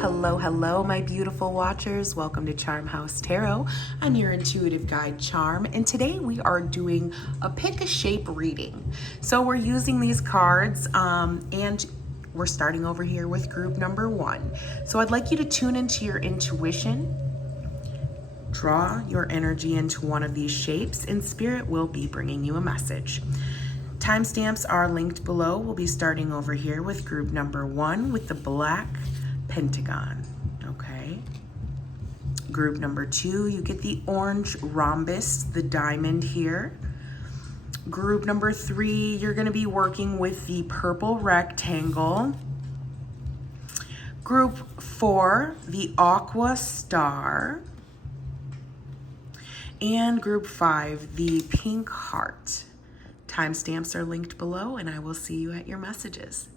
Hello, hello, my beautiful watchers. Welcome to Charm House Tarot. I'm your intuitive guide, Charm, and today we are doing a pick a shape reading. So we're using these cards, and we're starting over here with group number 1. So I'd like you to tune into your intuition, draw your energy into one of these shapes, and Spirit will be bringing you a message. Timestamps are linked below. We'll be starting over here with group number 1 with the black pentagon. Okay. Group number 2, you get the orange rhombus, the diamond here. Group number 3, you're going to be working with the purple rectangle. Group 4, the aqua star. And group 5, the pink heart. Timestamps are linked below, and I will see you at your messages.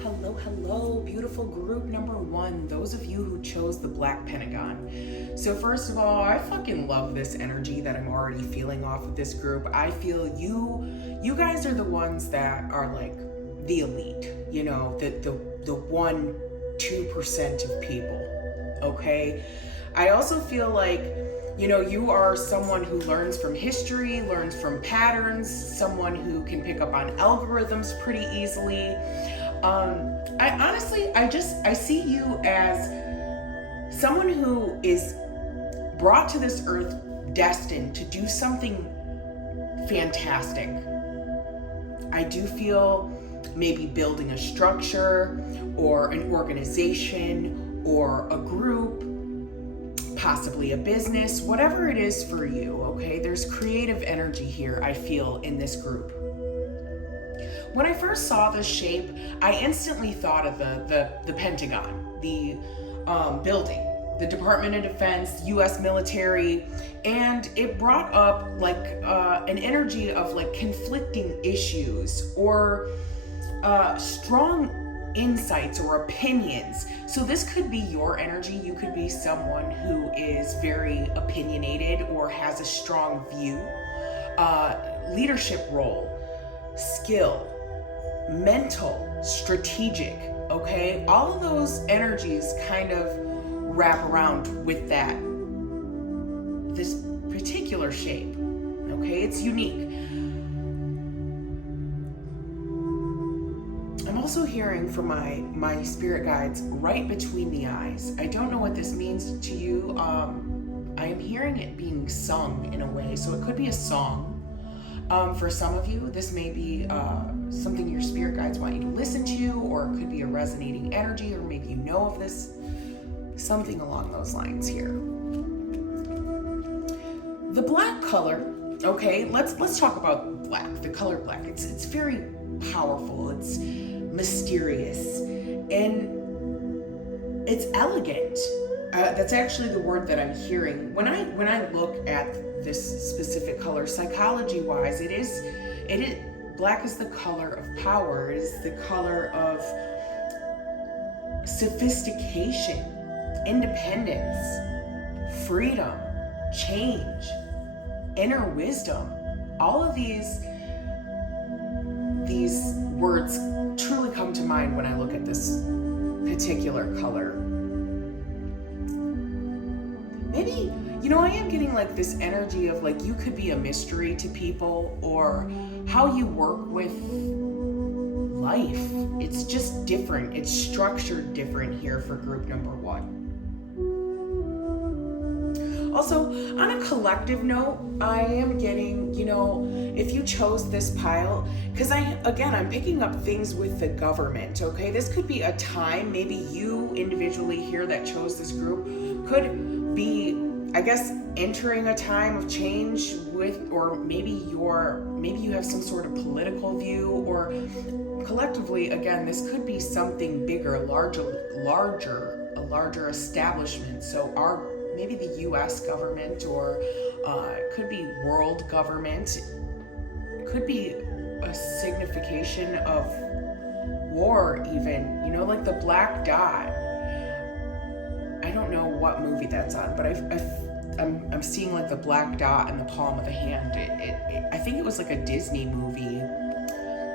Hello, hello, beautiful group number 1, those of you who chose the black pentagon. So first of all, I fucking love this energy that I'm already feeling off of this group. I feel you guys are the ones that are like the elite, you know, the 1-2% of people, okay? I also feel like, you know, you are someone who learns from history, learns from patterns, someone who can pick up on algorithms pretty easily. I see you as someone who is brought to this earth destined to do something fantastic. I do feel maybe building a structure or an organization or a group, possibly a business, whatever it is for you, okay? There's creative energy here, I feel, in this group. When I first saw this shape, I instantly thought of the Pentagon, the building, the Department of Defense, U.S. military, and it brought up like an energy of like conflicting issues or strong insights or opinions. So this could be your energy. You could be someone who is very opinionated or has a strong view, leadership role, skill, mental, strategic, okay? All of those energies kind of wrap around with this particular shape, okay? It's unique. I'm also hearing from my spirit guides right between the eyes. I don't know what this means to you. I am hearing it being sung in a way, so it could be a song. For some of you, this may be something your spirit guides want you to listen to, or it could be a resonating energy, or maybe you know of this, something along those lines here. The black color, okay, let's talk about black, the color black. It's very powerful, it's mysterious, and it's elegant. That's actually the word that I'm hearing. When I look at this specific color, psychology-wise, it is black is the color of power. It is the color of sophistication, independence, freedom, change, inner wisdom. All of these words truly come to mind when I look at this particular color. Maybe, you know, I am getting like this energy of like you could be a mystery to people, or how you work with life. It's just different. It's structured different here for group number 1. Also, on a collective note, I am getting, if you chose this pile, because I'm picking up things with the government, okay? This could be a time, maybe you individually here that chose this group could be, I guess, entering a time of change with, or maybe you have some sort of political view, or collectively, again, this could be something bigger, a larger establishment. So maybe the U.S. government, or it could be world government. It could be a signification of war even, like the black dot. I don't know what movie that's on, but I'm seeing like the black dot in the palm of the hand. I think it was like a Disney movie,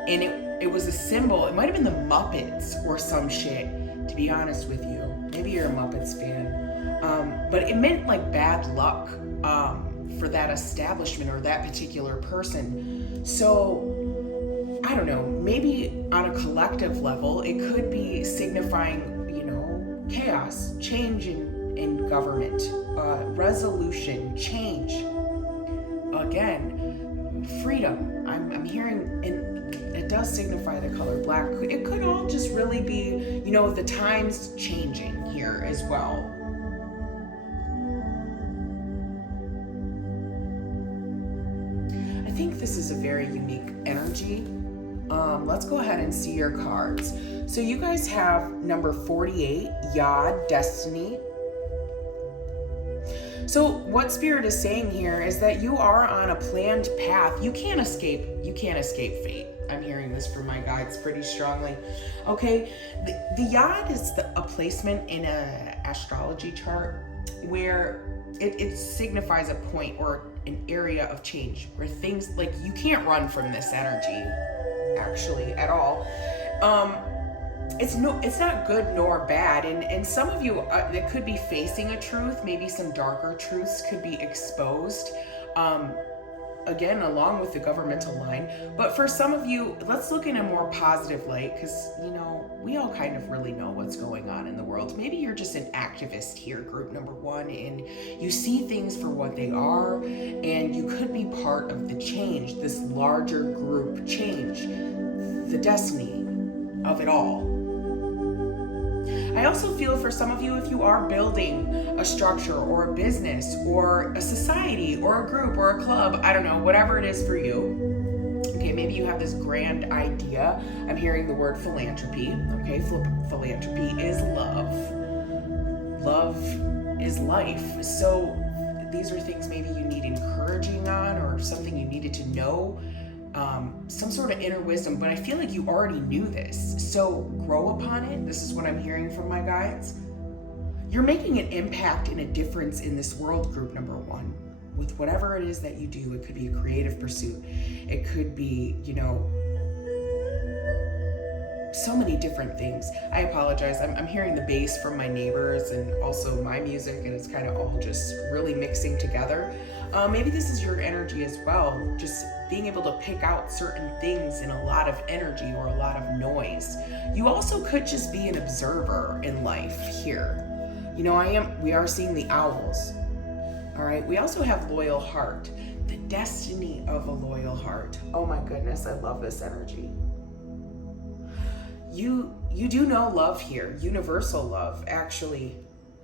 and it was a symbol. It might have been the Muppets or some shit, to be honest with you. Maybe you're a Muppets fan. But it meant like bad luck for that establishment or that particular person. So, I don't know, maybe on a collective level, it could be signifying, chaos, change in government, resolution, change. Again, freedom. I'm hearing, and it does signify the color black. It could all just really be, the times changing here as well. I think this is a very unique energy. Let's go ahead and see your cards. So you guys have number 48, Yod, Destiny. So what Spirit is saying here is that you are on a planned path. You can't escape fate. I'm hearing this from my guides pretty strongly. Okay, the Yod is a placement in an astrology chart where it signifies a point or an area of change where things, like, you can't run from this energy actually at all. It's not good nor bad, and some of you that could be facing a truth, maybe some darker truths could be exposed, again, along with the governmental line. But for some of you, let's look in a more positive light, because we all kind of really know what's going on in the world. Maybe you're just an activist here, group number 1, and you see things for what they are, and you could be part of the change, this larger group change, the destiny of it all. I also feel for some of you, if you are building a structure or a business or a society or a group or a club, I don't know, whatever it is for you. Okay, maybe you have this grand idea. I'm hearing the word philanthropy. Okay, philanthropy is love. Love is life. So these are things maybe you need encouraging on, or something you needed to know. Some sort of inner wisdom, but I feel like you already knew this, so grow upon it. This is what I'm hearing from my guides. You're making an impact and a difference in this world, group number 1, with whatever it is that you do. It could be a creative pursuit, it could be, so many different things. I apologize, I'm hearing the bass from my neighbors and also my music, and it's kind of all just really mixing together. Maybe this is your energy as well, just being able to pick out certain things in a lot of energy or a lot of noise. You also could just be an observer in life here. We are seeing the owls. All right, we also have loyal heart, the destiny of a loyal heart. Oh my goodness, I love this energy. You do know love here, universal love, actually.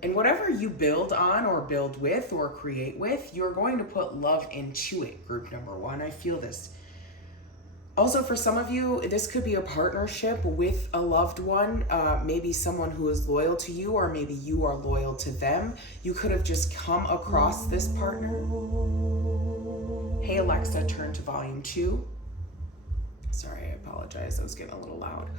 And whatever you build on or build with or create with, you're going to put love into it, group number 1. I feel this. Also, for some of you, this could be a partnership with a loved one, maybe someone who is loyal to you, or maybe you are loyal to them. You could have just come across this partner. Hey Alexa, turn to volume 2. Sorry, I apologize. I was getting a little loud.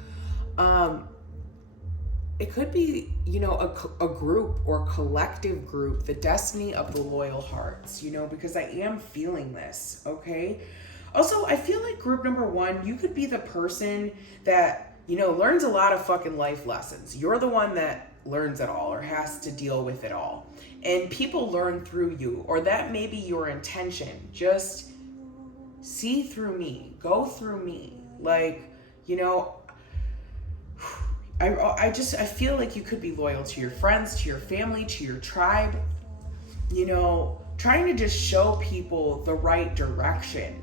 It could be, a group or collective group, the destiny of the loyal hearts, because I am feeling this, okay? Also, I feel like group number 1, you could be the person that, learns a lot of fucking life lessons. You're the one that learns it all or has to deal with it all. And people learn through you, or that may be your intention. Just see through me, go through me. Like, I feel like you could be loyal to your friends, to your family, to your tribe, you know, trying to just show people the right direction.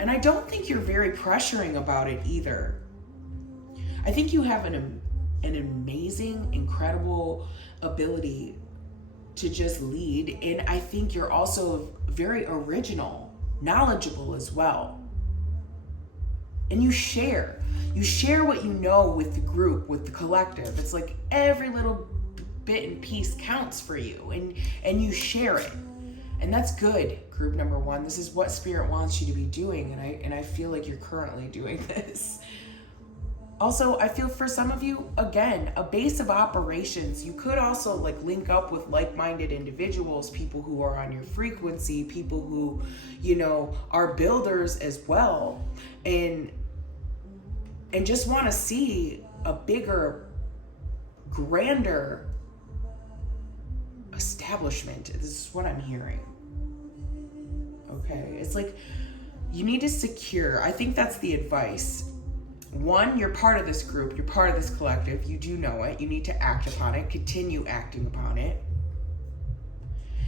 And I don't think you're very pressuring about it either. I think you have an amazing, incredible ability to just lead. And I think you're also very original, knowledgeable as well. And you share what you know with the group, with the collective. It's like every little bit and piece counts for you, and you share it. And that's good, group number one. This is what Spirit wants you to be doing, and I feel like you're currently doing this. Also, I feel for some of you, again, a base of operations. You could also like link up with like-minded individuals, people who are on your frequency, people who, you know, are builders as well, and just want to see a bigger, grander establishment. This is what I'm hearing. Okay, it's like you need to secure. I think that's the advice. One, you're part of this group, you're part of this collective, you do know it, you need to act upon it, continue acting upon it.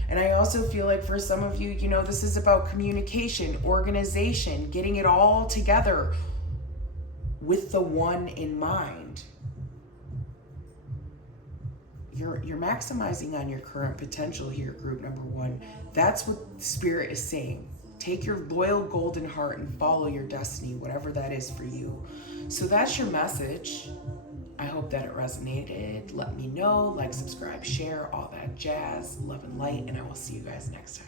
And I also feel like for some of you, you know, this is about communication, organization, getting it all together with the one in mind. You're maximizing on your current potential here, group number one. That's what Spirit is saying. Take your loyal golden heart and follow your destiny, whatever that is for you. So that's your message. I hope that it resonated. Let me know, like, subscribe, share, all that jazz, love and light, and I will see you guys next time.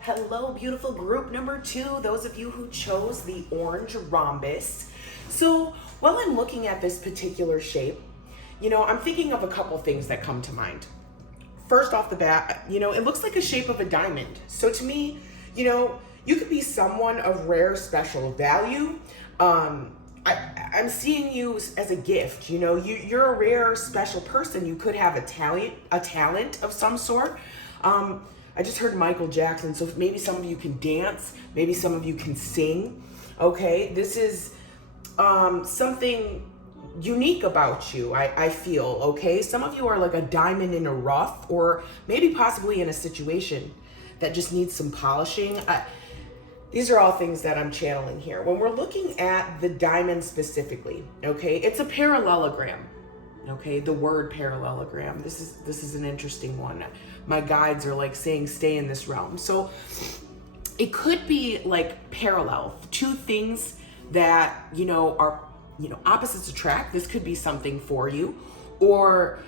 Hello, beautiful group number two, those of you who chose the orange rhombus. So while I'm looking at this particular shape, you know, I'm thinking of a couple things that come to mind. First off the bat, you know, it looks like a shape of a diamond. So to me, you know, you could be someone of rare special value. I'm seeing you as a gift. You know, you're a rare special person. You could have a talent of some sort. I just heard Michael Jackson, so maybe some of you can dance, maybe some of you can sing. Okay, this is something unique about you, I feel. Okay, some of you are like a diamond in a rough, or maybe possibly in a situation that just needs some polishing. These are all things that I'm channeling here. When we're looking at the diamond specifically, okay, it's a parallelogram. Okay, the word parallelogram. This is an interesting one. My guides are like saying stay in this realm. So it could be like parallel, two things that, you know, are, you know, opposites attract. This could be something for you, or,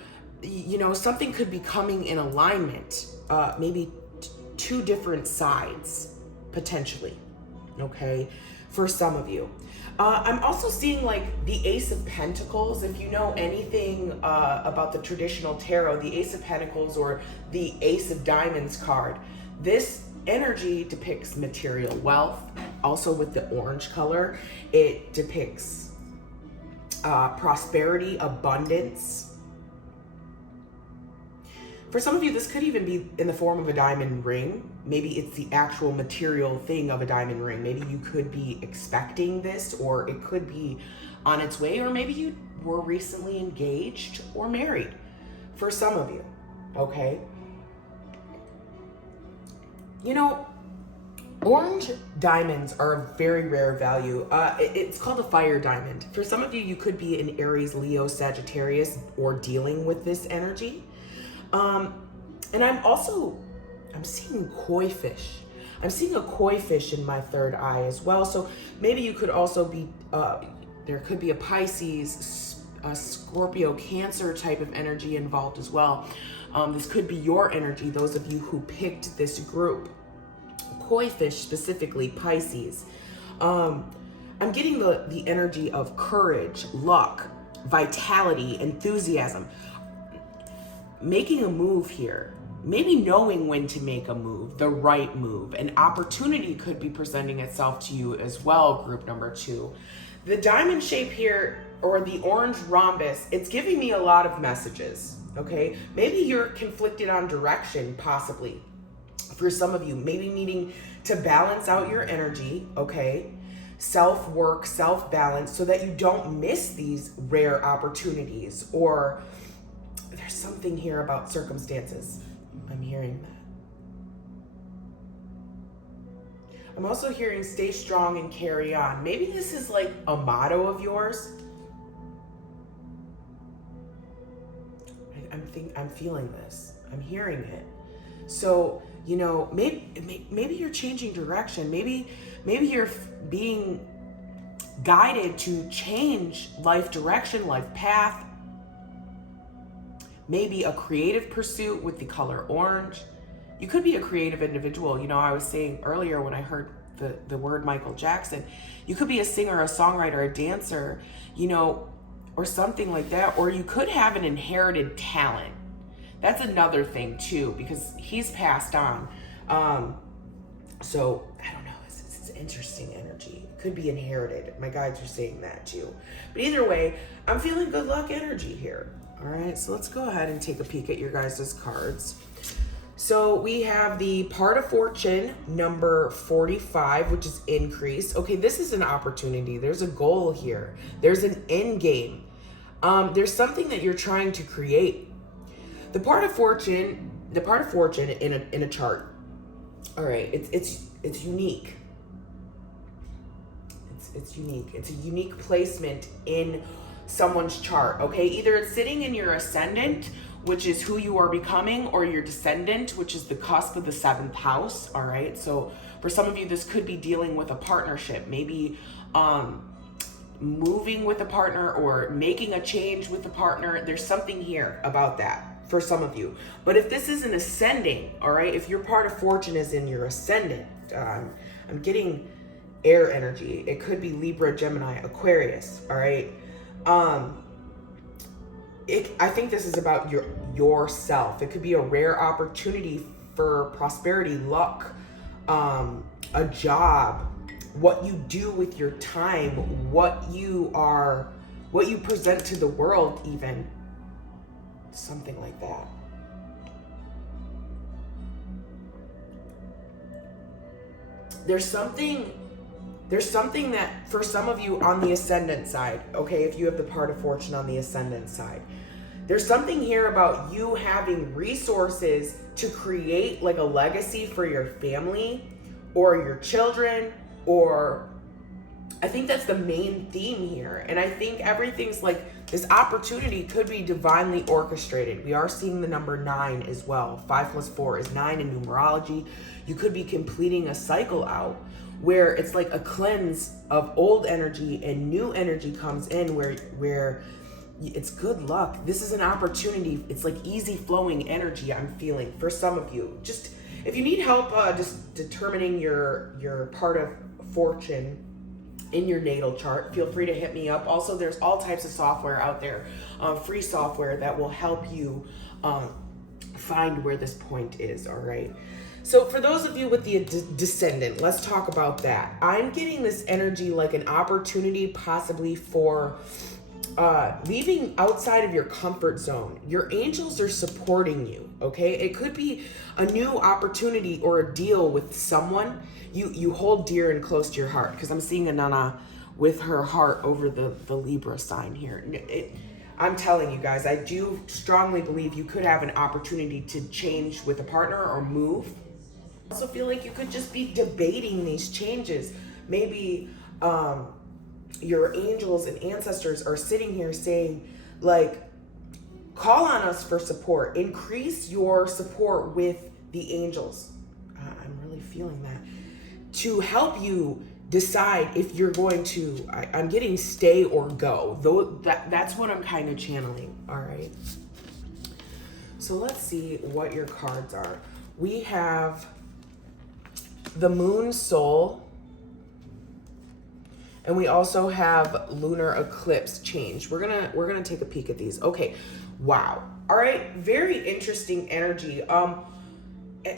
you know, something could be coming in alignment, maybe two different sides potentially. Okay, for some of you. I'm also seeing like the Ace of Pentacles. If you know anything about the traditional tarot, the Ace of Pentacles or the Ace of Diamonds card, this energy depicts material wealth. Also with the orange color, it depicts prosperity, abundance. For some of you, this could even be in the form of a diamond ring. Maybe it's the actual material thing of a diamond ring. Maybe you could be expecting this, or it could be on its way, or maybe you were recently engaged or married for some of you, okay? You know, orange diamonds are a very rare value. It's called a fire diamond. For some of you, you could be an Aries, Leo, Sagittarius, or dealing with this energy. And I'm seeing koi fish. I'm seeing a koi fish in my third eye as well. So maybe you could also be, there could be a Pisces, a Scorpio, Cancer type of energy involved as well. This could be your energy, those of you who picked this group. Koi fish specifically, Pisces. I'm getting the energy of courage, luck, vitality, enthusiasm. Making a move here, maybe knowing when to make a move, the right move. An opportunity could be presenting itself to you as well, group number 2. The diamond shape here, or the orange rhombus, it's giving me a lot of messages, okay? Maybe you're conflicted on direction, possibly. For some of you, maybe needing to balance out your energy, okay? Self-work, self-balance, so that you don't miss these rare opportunities. Or there's something here about circumstances. I'm hearing that. I'm also hearing stay strong and carry on. Maybe this is like a motto of yours. I'm feeling this. I'm hearing it. So, you know, maybe you're changing direction. Maybe you're being guided to change life direction, life path. Maybe a creative pursuit with the color orange. You could be a creative individual. You know, I was saying earlier when I heard the word Michael Jackson, you could be a singer, a songwriter, a dancer, you know, or something like that. Or you could have an inherited talent. That's another thing too, because he's passed on. So I don't know, it's interesting energy. It could be inherited. My guides are saying that too. But either way, I'm feeling good luck energy here. All right, so let's go ahead and take a peek at your guys' cards. So we have the part of fortune, number 45, which is increase. Okay, this is an opportunity. There's a goal here. There's an end game. There's something that you're trying to create. The part of fortune in a chart. All right, it's unique. It's unique. It's a unique placement in someone's chart, okay? Either it's sitting in your ascendant, which is who you are becoming, or your descendant, which is the cusp of the 7th house, all right? So for some of you, this could be dealing with a partnership, maybe moving with a partner or making a change with a partner. There's something here about that for some of you. But if this is an ascending, all right, if your part of fortune is in your ascendant, I'm getting air energy. It could be Libra, Gemini, Aquarius, all right? I think this is about yourself. It could be a rare opportunity for prosperity, luck, a job, what you do with your time, what you present to the world, even something like that. There's something that for some of you on the ascendant side, okay, if you have the part of fortune on the ascendant side, there's something here about you having resources to create like a legacy for your family or your children, or I think that's the main theme here. And I think everything's like, this opportunity could be divinely orchestrated. We are seeing the number 9 as well. 5 plus 4 is 9 in numerology. You could be completing a cycle out where it's like a cleanse of old energy and new energy comes in where it's good luck. This is an opportunity. It's like easy flowing energy I'm feeling for some of you. Just if you need help just determining your part of fortune in your natal chart, feel free to hit me up. Also, there's all types of software out there, free software that will help you find where this point is, all right? So for those of you with the descendant, let's talk about that. I'm getting this energy like an opportunity possibly for leaving outside of your comfort zone. Your angels are supporting you, okay? It could be a new opportunity or a deal with someone you hold dear and close to your heart, because I'm seeing a Nana with her heart over the Libra sign here. I'm telling you guys, I do strongly believe you could have an opportunity to change with a partner or move. I also feel like you could just be debating these changes. Maybe your angels and ancestors are sitting here saying, like, call on us for support. Increase your support with the angels. I'm really feeling that. To help you decide if you're going to, I'm getting stay or go. Though that's what I'm kind of channeling, all right? So let's see what your cards are. We have the Moon Soul, and we also have Lunar Eclipse Change. We're gonna take a peek at these. Okay, wow. All right, very interesting energy.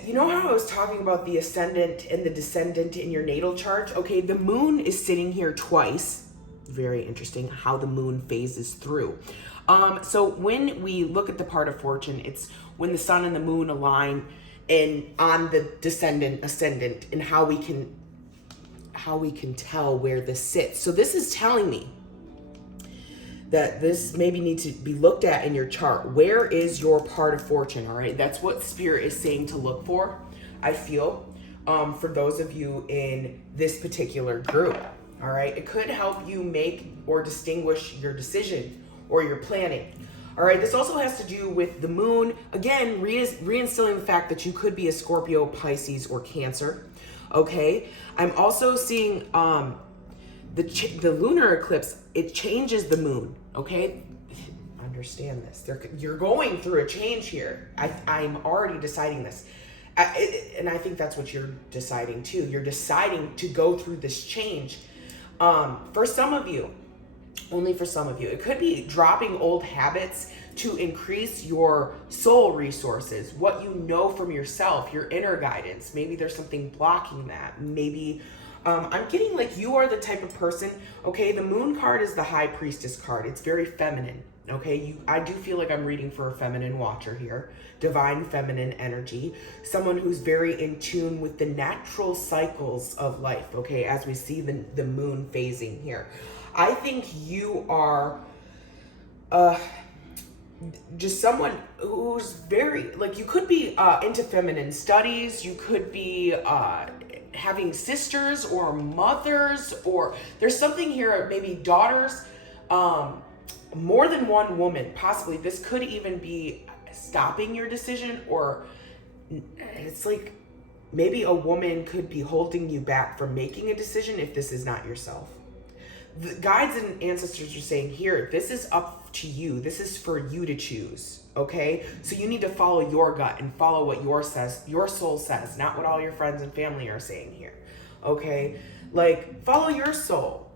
You know how I was talking about the ascendant and the descendant in your natal chart? Okay, the moon is sitting here twice. Very interesting how the moon phases through. So when we look at the part of fortune, it's when the sun and the moon align and on the descendant, ascendant, and how we can tell where this sits. So this is telling me that this maybe needs to be looked at in your chart. Where is your part of fortune, all right? That's what Spirit is saying to look for, I feel, for those of you in this particular group, all right? It could help you make or distinguish your decision or your planning, all right? This also has to do with the moon. Again, reinstilling the fact that you could be a Scorpio, Pisces, or Cancer, okay? I'm also seeing the lunar eclipse, it changes the moon, okay? Understand this. You're going through a change here. I'm already deciding this. And I think that's what you're deciding too. You're deciding to go through this change. For some of you, only for some of you, it could be dropping old habits to increase your soul resources, what you know from yourself, your inner guidance. Maybe there's something blocking that. Maybe I'm getting like you are the type of person, okay, the moon card is the high priestess card. It's very feminine, okay? I do feel like I'm reading for a feminine watcher here. Divine feminine energy. Someone who's very in tune with the natural cycles of life, okay, as we see the moon phasing here. I think you are just someone who's very, like, you could be into feminine studies. You could be having sisters or mothers, or there's something here, maybe daughters, more than one woman, possibly. This could even be stopping your decision, or it's like maybe a woman could be holding you back from making a decision if this is not yourself. The guides and ancestors are saying here, this is up to you. This is for you to choose, okay? So you need to follow your gut and follow what your soul says, not what all your friends and family are saying here, okay? Like, follow your soul.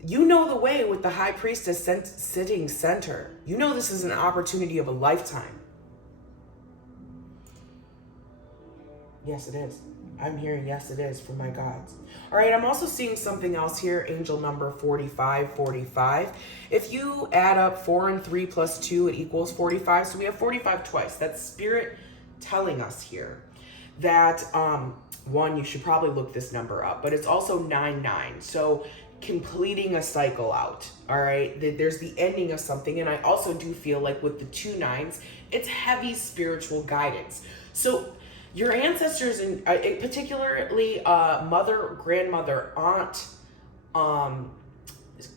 You know the way with the high priestess sitting center. You know this is an opportunity of a lifetime. Yes, it is. I'm hearing yes, it is from my gods. All right, I'm also seeing something else here, angel number 4545. If you add up 4 and 3 plus 2, it equals 45. So we have 45 twice. That's Spirit telling us here that, one, you should probably look this number up, but it's also 99. So completing a cycle out, all right? There's the ending of something. And I also do feel like with the 2 9s, it's heavy spiritual guidance. So your ancestors, and particularly mother, grandmother, aunt,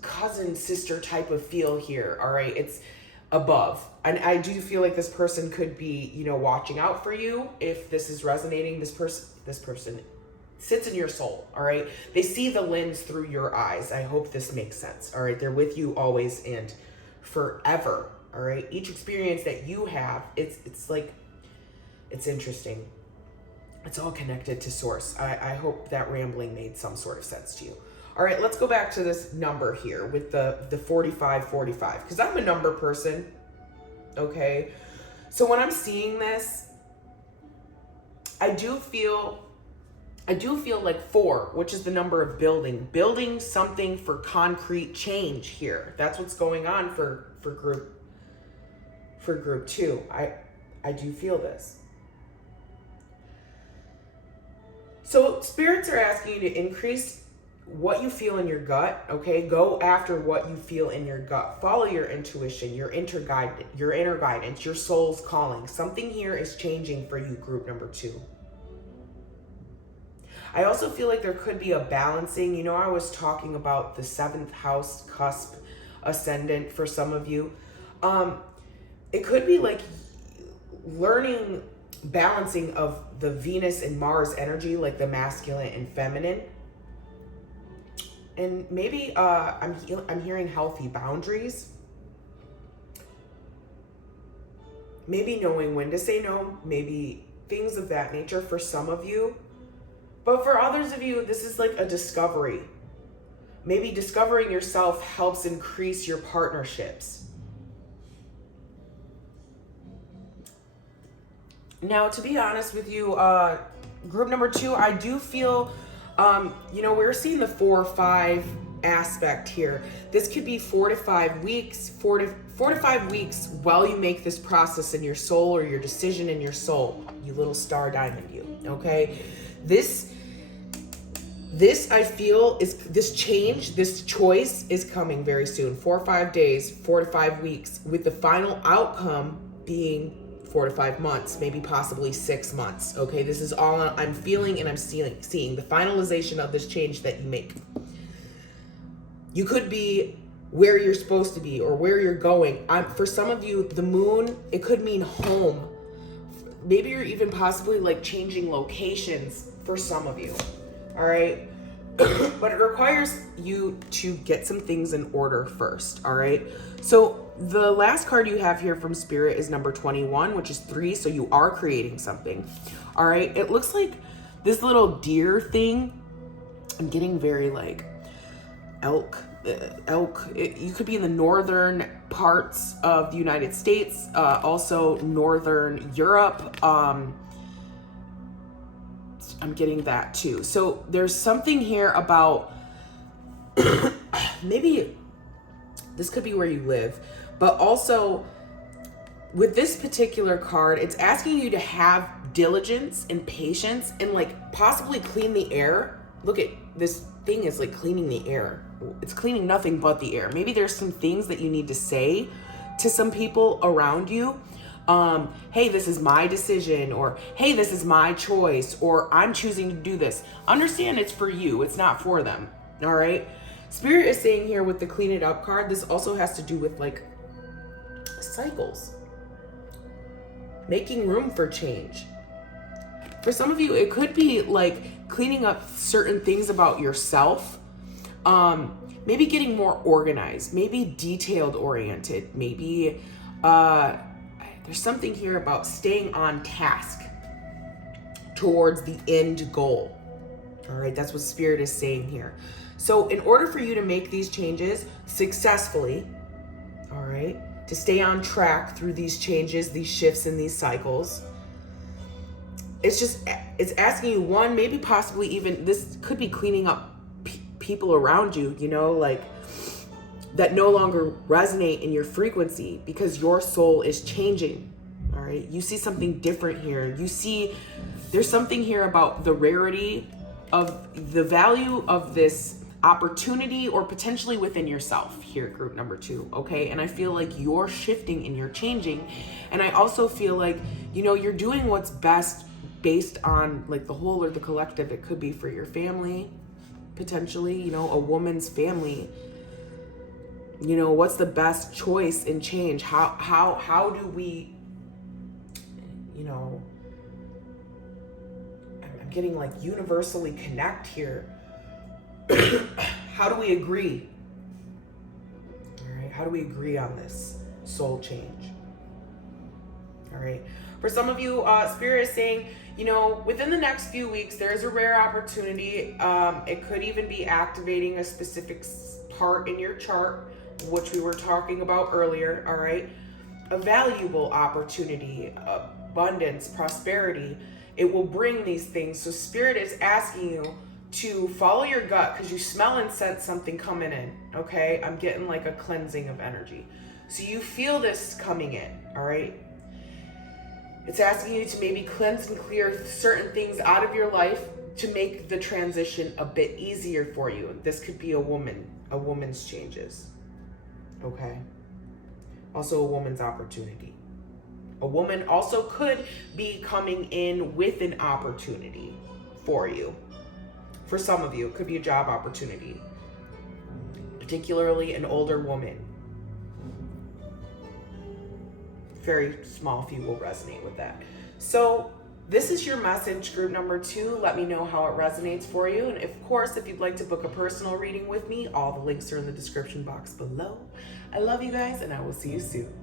cousin, sister type of feel here, all right? It's above. And I do feel like this person could be, you know, watching out for you. If this is resonating, this person sits in your soul, all right? They see the lens through your eyes. I hope this makes sense, all right? They're with you always and forever, all right? Each experience that you have, it's like, it's interesting. It's all connected to source. I hope that rambling made some sort of sense to you. All right, let's go back to this number here with the 4545, because I'm a number person, okay? So when I'm seeing this, I do feel I do feel like 4, which is the number of building something for concrete change here. That's what's going on for group 2. I do feel this. So spirits are asking you to increase what you feel in your gut, okay? Go after what you feel in your gut. Follow your intuition, your inner guidance, your soul's calling. Something here is changing for you, group number 2. I also feel like there could be a balancing. You know, I was talking about the 7th house cusp ascendant for some of you. It could be like learning balancing of the Venus and Mars energy, like the masculine and feminine. And maybe I'm hearing healthy boundaries. Maybe knowing when to say no, maybe things of that nature for some of you. But for others of you, this is like a discovery. Maybe discovering yourself helps increase your partnerships. Now, to be honest with you, group number 2, I do feel, we're seeing the 4-5 aspect here. This could be 4 to 5 weeks, 4 to 5 weeks while you make this process in your soul, or your decision in your soul, you little star diamond you, okay? This I feel is this change, this choice is coming very soon. 4 or 5 days, 4 to 5 weeks, with the final outcome being 4 to 5 months, maybe possibly 6 months. Okay, this is all I'm feeling and I'm seeing the finalization of this change that you make. You could be where you're supposed to be or where you're going. For some of you, the moon, it could mean home. Maybe you're even possibly like changing locations for some of you. All right. But it requires you to get some things in order first. All right. So the last card you have here from Spirit is number 21, which is 3. So you are creating something. All right. It looks like this little deer thing. I'm getting very like elk. You could be in the northern parts of the United States, also northern Europe. I'm getting that too. So there's something here about maybe this could be where you live, but also with this particular card, it's asking you to have diligence and patience and like possibly clean the air. Look at this thing is like cleaning the air. It's cleaning nothing but the air. Maybe there's some things that you need to say to some people around you. Hey, this is my decision, or hey, this is my choice, or I'm choosing to do this. Understand it's for you. It's not for them. All right. Spirit is saying here with the clean it up card, this also has to do with like cycles, making room for change. For some of you, it could be like cleaning up certain things about yourself. Maybe getting more organized, maybe detailed oriented, maybe, there's something here about staying on task towards the end goal. All right, that's what Spirit is saying here. So in order for you to make these changes successfully, all right, to stay on track through these changes, these shifts, and these cycles, it's asking you, one, maybe possibly even, this could be cleaning up people around you, you know, like that no longer resonate in your frequency because your soul is changing. All right. You see something different here. You see there's something here about the rarity of the value of this opportunity or potentially within yourself here, group number 2. Okay. And I feel like you're shifting and you're changing. And I also feel like, you know, you're doing what's best based on like the whole or the collective. It could be for your family, potentially, you know, a woman's family. You know, what's the best choice in change? How do we, you know, I'm getting like universally connect here. How do we agree? All right, how do we agree on this soul change? All right, for some of you, Spirit is saying, you know, within the next few weeks, there's a rare opportunity. It could even be activating a specific part in your chart, which we were talking about earlier. All right, a valuable opportunity, abundance, prosperity. it will bring these things. So Spirit is asking you to follow your gut because you smell and sense something coming in, okay? I'm getting like a cleansing of energy. So you feel this coming in, all right? It's asking you to maybe cleanse and clear certain things out of your life to make the transition a bit easier for you. This could be a woman's changes, okay? Also a woman's opportunity. A woman also could be coming in with an opportunity for you. For some of you, it could be a job opportunity, particularly an older woman. Very small few will resonate with that. So this is your message, group number 2. Let me know how it resonates for you. And of course, if you'd like to book a personal reading with me, all the links are in the description box below. I love you guys, and I will see you soon.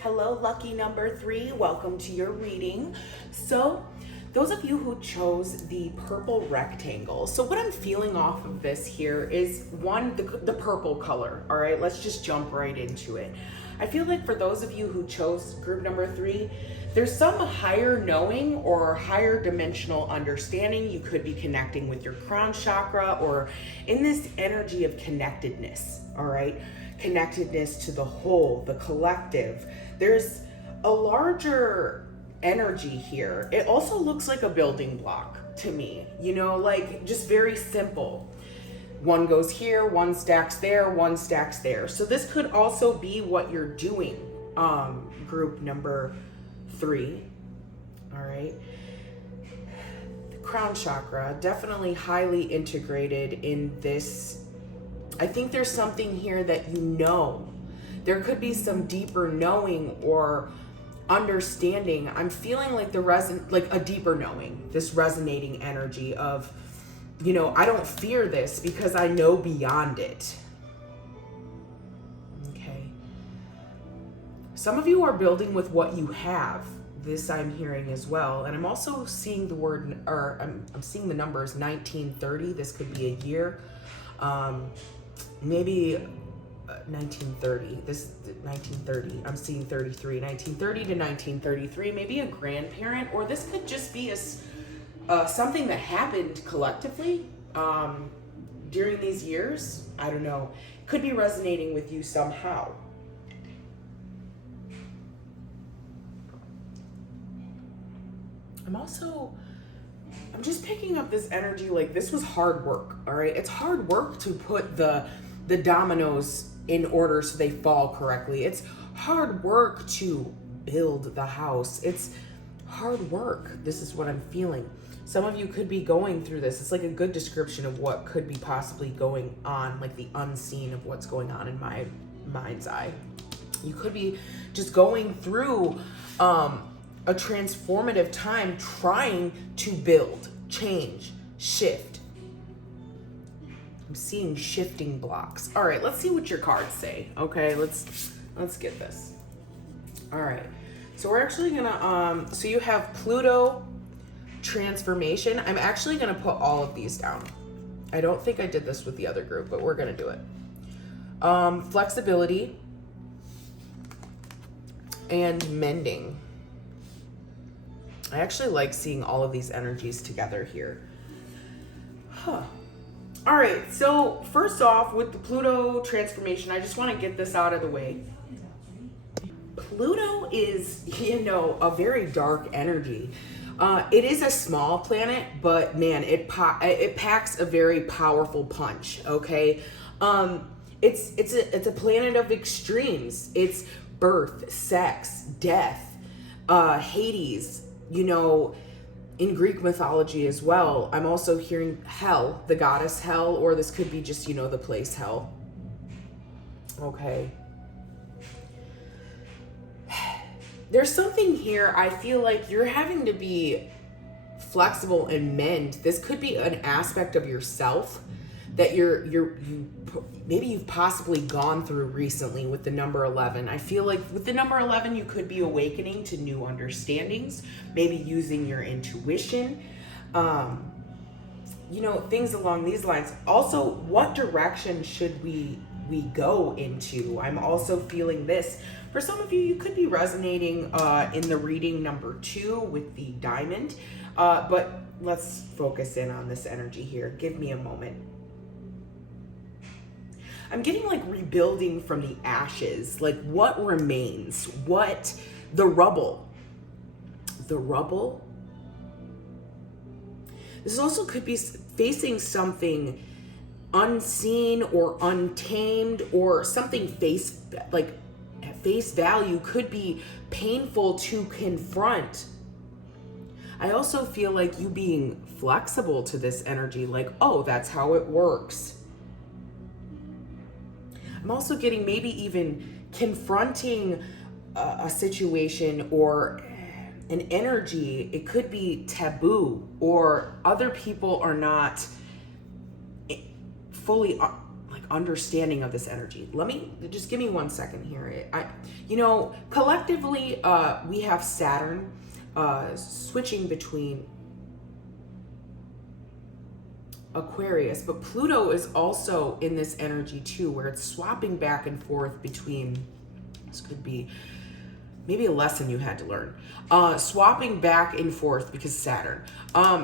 Hello, lucky number 3. Welcome to your reading. So, those of you who chose the purple rectangle, so what I'm feeling off of this here is one, the purple color. All right, let's just jump right into it. I feel like for those of you who chose group number 3, there's some higher knowing or higher dimensional understanding. You could be connecting with your crown chakra or in this energy of connectedness, all right? Connectedness to the whole, the collective. There's a larger energy here. It also looks like a building block to me, you know, like just very simple. One goes here, one stacks there, one stacks there. So this could also be what you're doing, group number 3, all right? The crown chakra, definitely highly integrated in this. I think there's something here that you know. There could be some deeper knowing or understanding. I'm feeling like like a deeper knowing, this resonating energy of, you know, I don't fear this because I know beyond it. Okay. Some of you are building with what you have. This I'm hearing as well. And I'm also seeing the word, or I'm seeing the numbers 1930. This could be a year. Maybe 1930. This 1930. I'm seeing 33. 1930 to 1933. Maybe a grandparent, or this could just be something that happened collectively during these years. I don't know. Could be resonating with you somehow. I'm just picking up this energy like this was hard work, all right? It's hard work to put the dominoes in order so they fall correctly. It's hard work to build the house. It's hard work. This is what I'm feeling. Some of you could be going through this. It's like a good description of what could be possibly going on, like the unseen of what's going on in my mind's eye. You could be just going through a transformative time trying to build, change, shift. I'm seeing shifting blocks. All right, let's see what your cards say. Okay, let's get this. All right, so we're actually gonna, so you have Pluto, transformation. I'm actually gonna put all of these down. I don't think I did this with the other group, but we're gonna do it. Flexibility and mending. I actually like seeing all of these energies together here. All right, so first off, with the Pluto transformation, I just want to get this out of the way. Pluto is, a very dark energy. It is a small planet, but man, it packs a very powerful punch. Okay, it's a planet of extremes. It's birth, sex, death, Hades. In Greek mythology as well. I'm also hearing Hell, the goddess Hell, or this could be just, the place Hell. Okay. There's something here, I feel like you're having to be flexible and mend. This could be an aspect of yourself that maybe you've possibly gone through recently with the number 11. I feel like with the number 11, you could be awakening to new understandings, maybe using your intuition, things along these lines. Also, what direction should we go into? I'm also feeling this. For some of you, you could be resonating in the reading number 2 with the diamond, but let's focus in on this energy here. Give me a moment. I'm getting like rebuilding from the ashes, like what remains, the rubble. The rubble. This also could be facing something unseen or untamed, or something face value could be painful to confront. I also feel like you being flexible to this energy, like, oh, that's how it works. I'm also getting maybe even confronting a situation or an energy. It could be taboo, or other people are not fully understanding of this energy. Just give me 1 second here. Collectively, we have Saturn switching between Aquarius, but Pluto is also in this energy too, where it's swapping back and forth between, this could be maybe a lesson you had to learn, swapping back and forth because Saturn,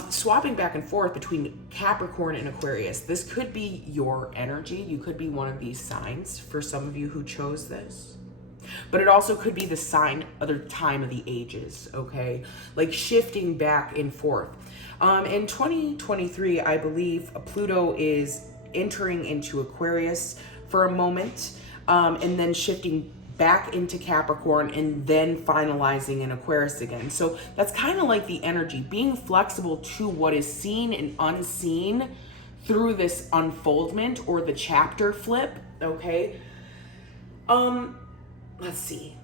swapping back and forth between Capricorn and Aquarius. This could be your energy. You could be one of these signs for some of you who chose this, but it also could be the sign of the time of the ages. Okay, like shifting back and forth. In 2023, I believe Pluto is entering into Aquarius for a moment, and then shifting back into Capricorn, and then finalizing in Aquarius again. So that's kind of like the energy, being flexible to what is seen and unseen through this unfoldment or the chapter flip. Okay. Let's see.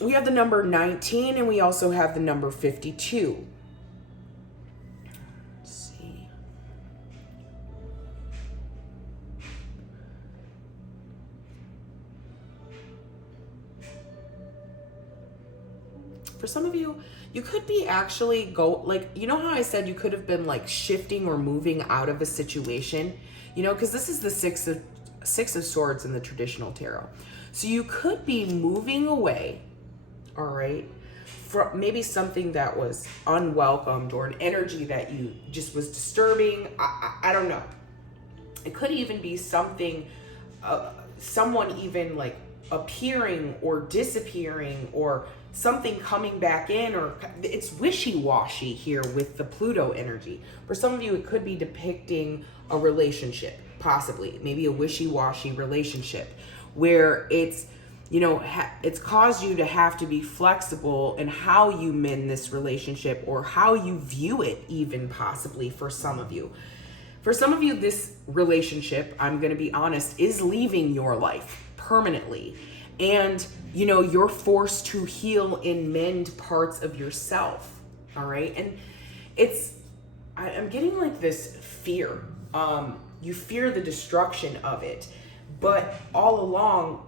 We have the number 19, and we also have the number 52. For some of you, you could be actually how I said you could have been like shifting or moving out of a situation, because this is the six of Swords in the traditional tarot. So you could be moving away, all right, from maybe something that was unwelcomed or an energy that you just was disturbing. I don't know. It could even be something, someone even like appearing or disappearing, or something coming back in, or it's wishy-washy here with the Pluto energy. For some of you, it could be depicting a relationship, possibly, maybe a wishy-washy relationship where it's, it's caused you to have to be flexible in how you mend this relationship or how you view it, even possibly for some of you. For some of you, this relationship, I'm going to be honest, is leaving your life permanently. And, you're forced to heal and mend parts of yourself. All right. And I'm getting like this fear. You fear the destruction of it, but all along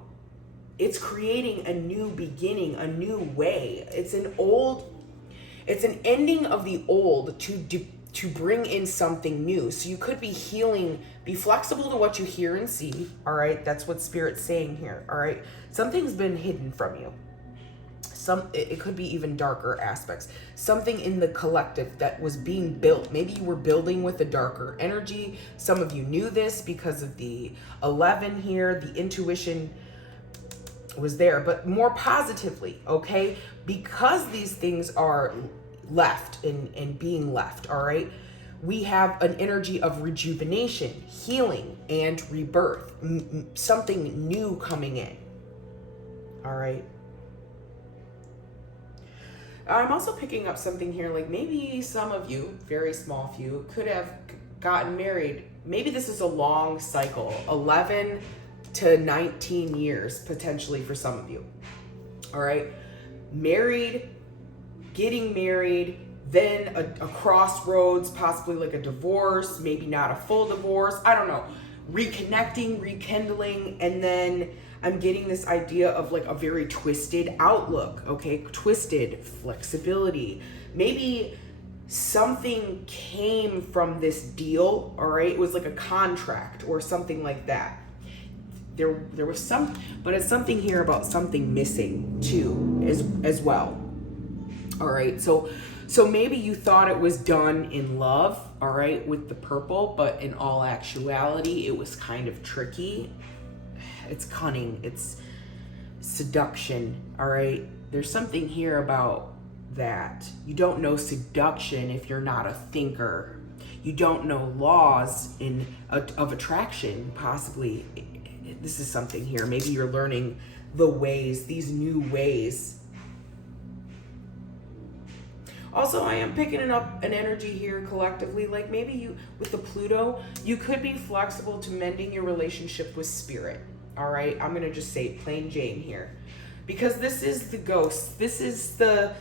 it's creating a new beginning, a new way. It's an ending of the old to bring in something new. So you could be healing, be flexible to what you hear and see. All right. That's what Spirit's saying here. All right. Something's been hidden from you. it could be even darker aspects, something in the collective that was being built. Maybe you were building with a darker energy. Some of you knew this because of the 11 here. The intuition was there, but more positively, okay? Because these things are left and being left, all right? We have an energy of rejuvenation, healing, and rebirth. Something new coming in, all right? I'm also picking up something here, like maybe some of you, very small few, could have gotten married. Maybe this is a long cycle, 11 to 19 years potentially for some of you. All right, married, getting married, then a crossroads, possibly like a divorce, maybe not a full divorce, I don't know, reconnecting, rekindling, and then I'm getting this idea of like a very twisted outlook, okay? Twisted flexibility. Maybe something came from this deal, all right? It was like a contract or something like that. There was some, but it's something here about something missing too, as well. All right, so maybe you thought it was done in love, all right, with the purple, but in all actuality, it was kind of tricky. It's cunning, it's seduction, all right? There's something here about that. You don't know seduction if you're not a thinker. You don't know laws of attraction, possibly. This is something here. Maybe you're learning the ways, these new ways. Also, I am picking up an energy here collectively, like maybe you, with the Pluto, you could be flexible to mending your relationship with spirit. All right, I'm gonna just say plain Jane here, because this is the ghost. This is the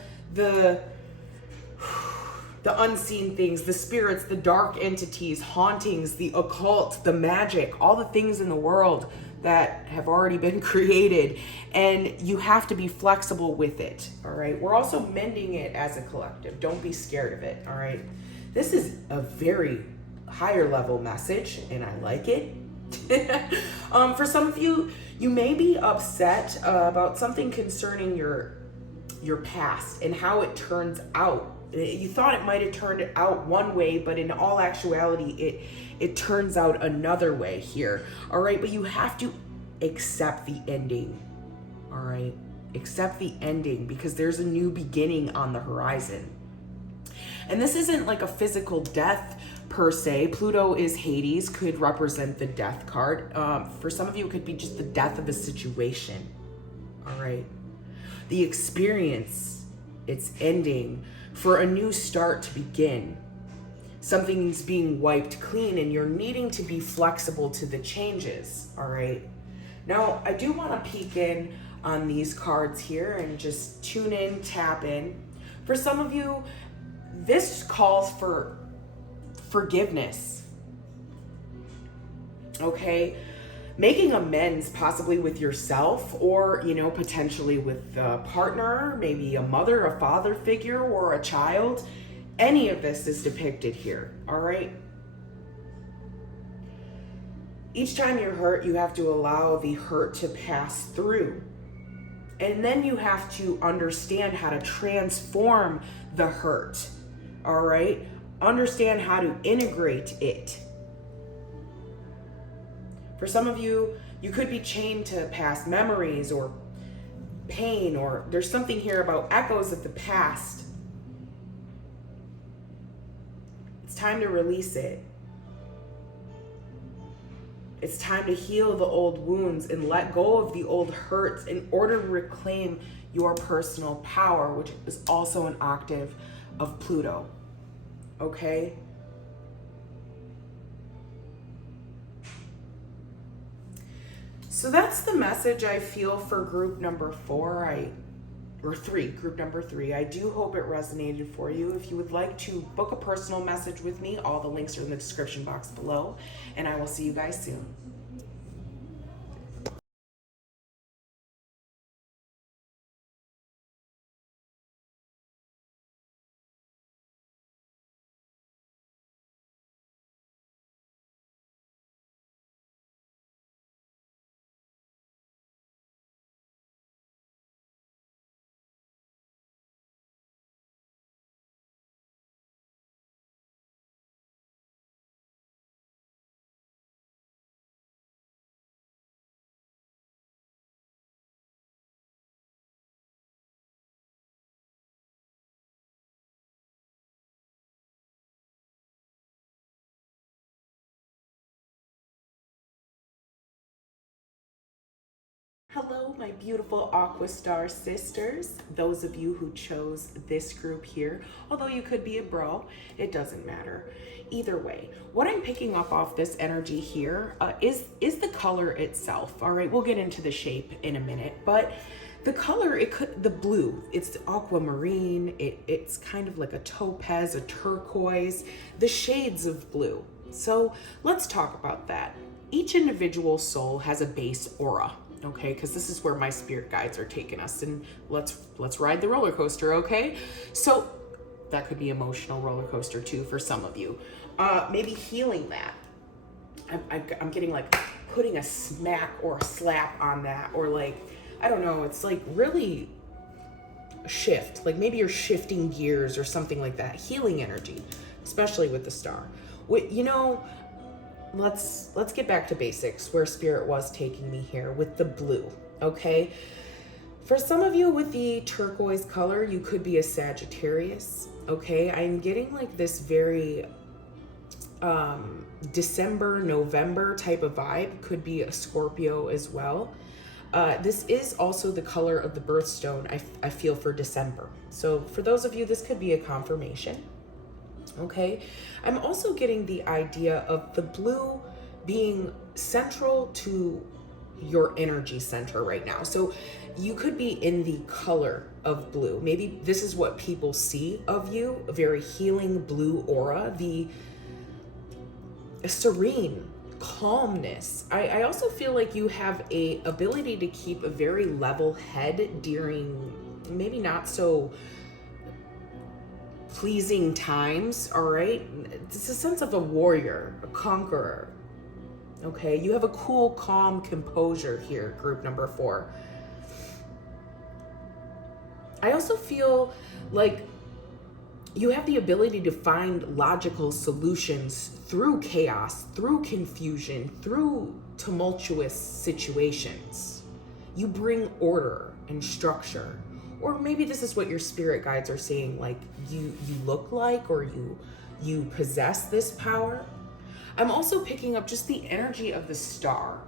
unseen things, the spirits, the dark entities, hauntings, the occult, the magic, all the things in the world that have already been created, and you have to be flexible with it, all right? We're also mending it as a collective. Don't be scared of it, all right? This is a very higher level message, and I like it. For some of you, you may be upset about something concerning your past and how it turns out. You thought it might have turned out one way, but in all actuality, it turns out another way here. All right, but you have to accept the ending. All right, accept the ending, because there's a new beginning on the horizon. And this isn't like a physical death per se. Pluto is Hades, could represent the death card. For some of you, it could be just the death of a situation. All right, the experience, it's ending for a new start to begin. Something's being wiped clean and you're needing to be flexible to the changes, all right? Now, I do want to peek in on these cards here and just tune in, tap in. For some of you, this calls for forgiveness, okay? Making amends possibly with yourself, or, you know, potentially with a partner, maybe a mother, a father figure, or a child. Any of this is depicted here, all right? Each time you're hurt, you have to allow the hurt to pass through. And then you have to understand how to transform the hurt, all right? Understand how to integrate it. For some of you, you could be chained to past memories or pain, or there's something here about echoes of the past. It's time to release it. It's time to heal the old wounds and let go of the old hurts in order to reclaim your personal power, which is also an octave of Pluto. Okay? So that's the message I feel for group number 4, group number 3. I do hope it resonated for you. If you would like to book a personal message with me, all the links are in the description box below, and I will see you guys soon. Hello, my beautiful Aqua Star sisters. Those of you who chose this group here, although you could be a bro, it doesn't matter. Either way, what I'm picking up off this energy here is the color itself. All right, we'll get into the shape in a minute, but the color, the blue, it's aquamarine. It's kind of like a topaz, a turquoise, the shades of blue. So let's talk about that. Each individual soul has a base aura. Okay, because this is where my spirit guides are taking us, and let's ride the roller coaster. Okay, so that could be emotional roller coaster too for some of you. Maybe healing that. I'm getting like putting a smack or a slap on that, or like, I don't know, it's like really shift, like maybe you're shifting gears or something like that. Healing energy, especially with the star. You know, let's get back to basics, where spirit was taking me here with the blue. Okay, for some of you with the turquoise color, you could be a Sagittarius. Okay, I'm getting like this very December, November type of vibe. Could be a Scorpio as well. This is also the color of the birthstone I feel for December. So for those of you, this could be a confirmation. Okay, I'm also getting the idea of the blue being central to your energy center right now. So you could be in the color of blue. Maybe this is what people see of you, a very healing blue aura, the serene calmness. I also feel like you have a ability to keep a very level head during maybe not so pleasing times. All right, it's a sense of a warrior, a conqueror. Okay, you have a cool, calm composure here, group number 4. I also feel like you have the ability to find logical solutions through chaos, through confusion, through tumultuous situations. You bring order and structure. Or maybe this is what your spirit guides are saying, like you look like, or you possess this power. I'm also picking up just the energy of the star.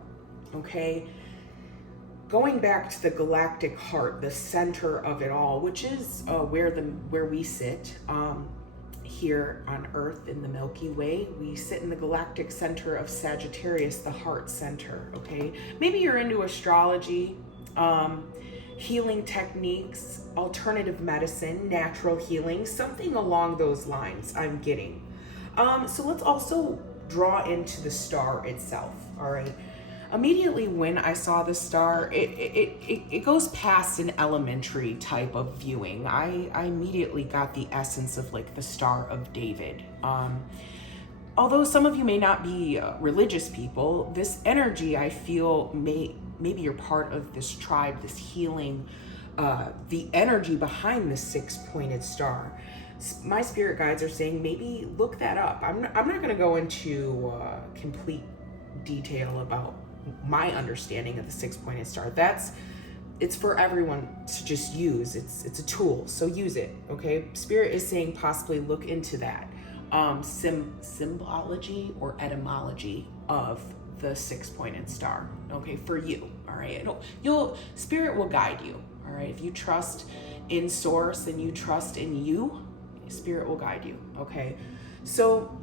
Okay, going back to the galactic heart, the center of it all, which is where we sit here on Earth in the Milky Way. We sit in the galactic center of Sagittarius, the heart center. Okay, maybe you're into astrology, healing techniques, alternative medicine, natural healing, something along those lines I'm getting. So let's also draw into the star itself. All right, immediately when I saw the star, it goes past an elementary type of viewing. I immediately got the essence of like the Star of David. Although some of you may not be religious people, this energy I feel maybe you're part of this tribe, this healing, the energy behind the 6-pointed star. My spirit guides are saying maybe look that up. I'm not going to go into complete detail about my understanding of the 6-pointed star. It's for everyone to just use. It's a tool, so use it. Okay, spirit is saying possibly look into that symbology or etymology of the 6-pointed star. Okay, for you. All right, spirit will guide you. All right, if you trust in source and you trust in you, spirit will guide you. Okay, so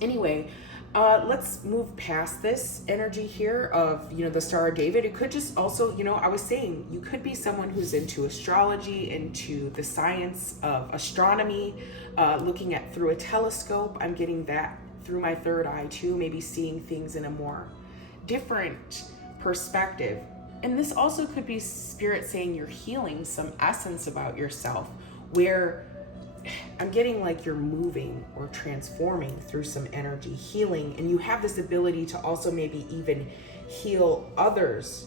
anyway, let's move past this energy here of, the Star of David. It could just also, I was saying, you could be someone who's into astrology, into the science of astronomy, looking at through a telescope. I'm getting that through my third eye too, maybe seeing things in a more different perspective. And this also could be spirit saying you're healing some essence about yourself, where I'm getting like you're moving or transforming through some energy healing, and you have this ability to also maybe even heal others,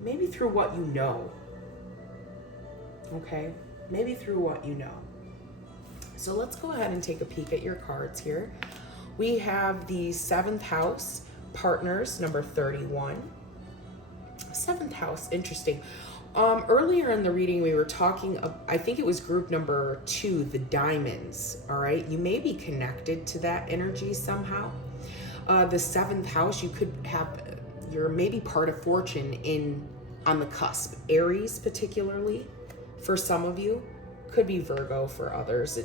maybe through what you know. Okay, maybe through what you know. So let's go ahead and take a peek at your cards here. We have the 7th house, partners, number 31. 7th house, interesting. Earlier in the reading, we were talking, I think it was group number 2, the diamonds. All right, you may be connected to that energy somehow. The 7th house, you could have, you're maybe part of fortune in on the cusp. Aries particularly, for some of you, could be Virgo for others.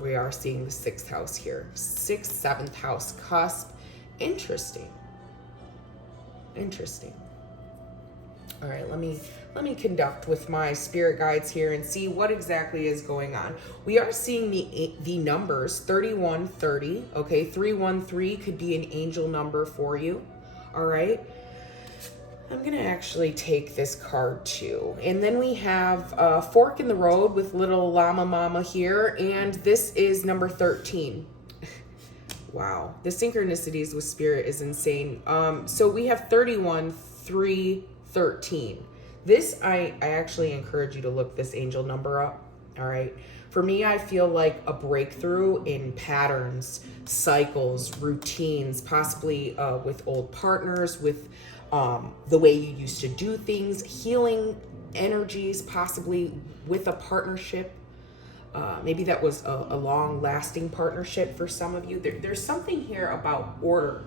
We are seeing the 6th house here. 6th, 7th house cusp. Interesting. All right, let me conduct with my spirit guides here and see what exactly is going on. We are seeing the numbers 3130. Okay, 313 could be an angel number for you. All right. I'm going to actually take this card too. And then we have a fork in the road with little llama mama here. And this is number 13. Wow. The synchronicities with spirit is insane. So we have 31, 3, 13. This, I actually encourage you to look this angel number up. All right. For me, I feel like a breakthrough in patterns, cycles, routines, possibly with old partners, with the way you used to do things, healing energies, possibly with a partnership. Maybe that was a long-lasting partnership for some of you. There's something here about order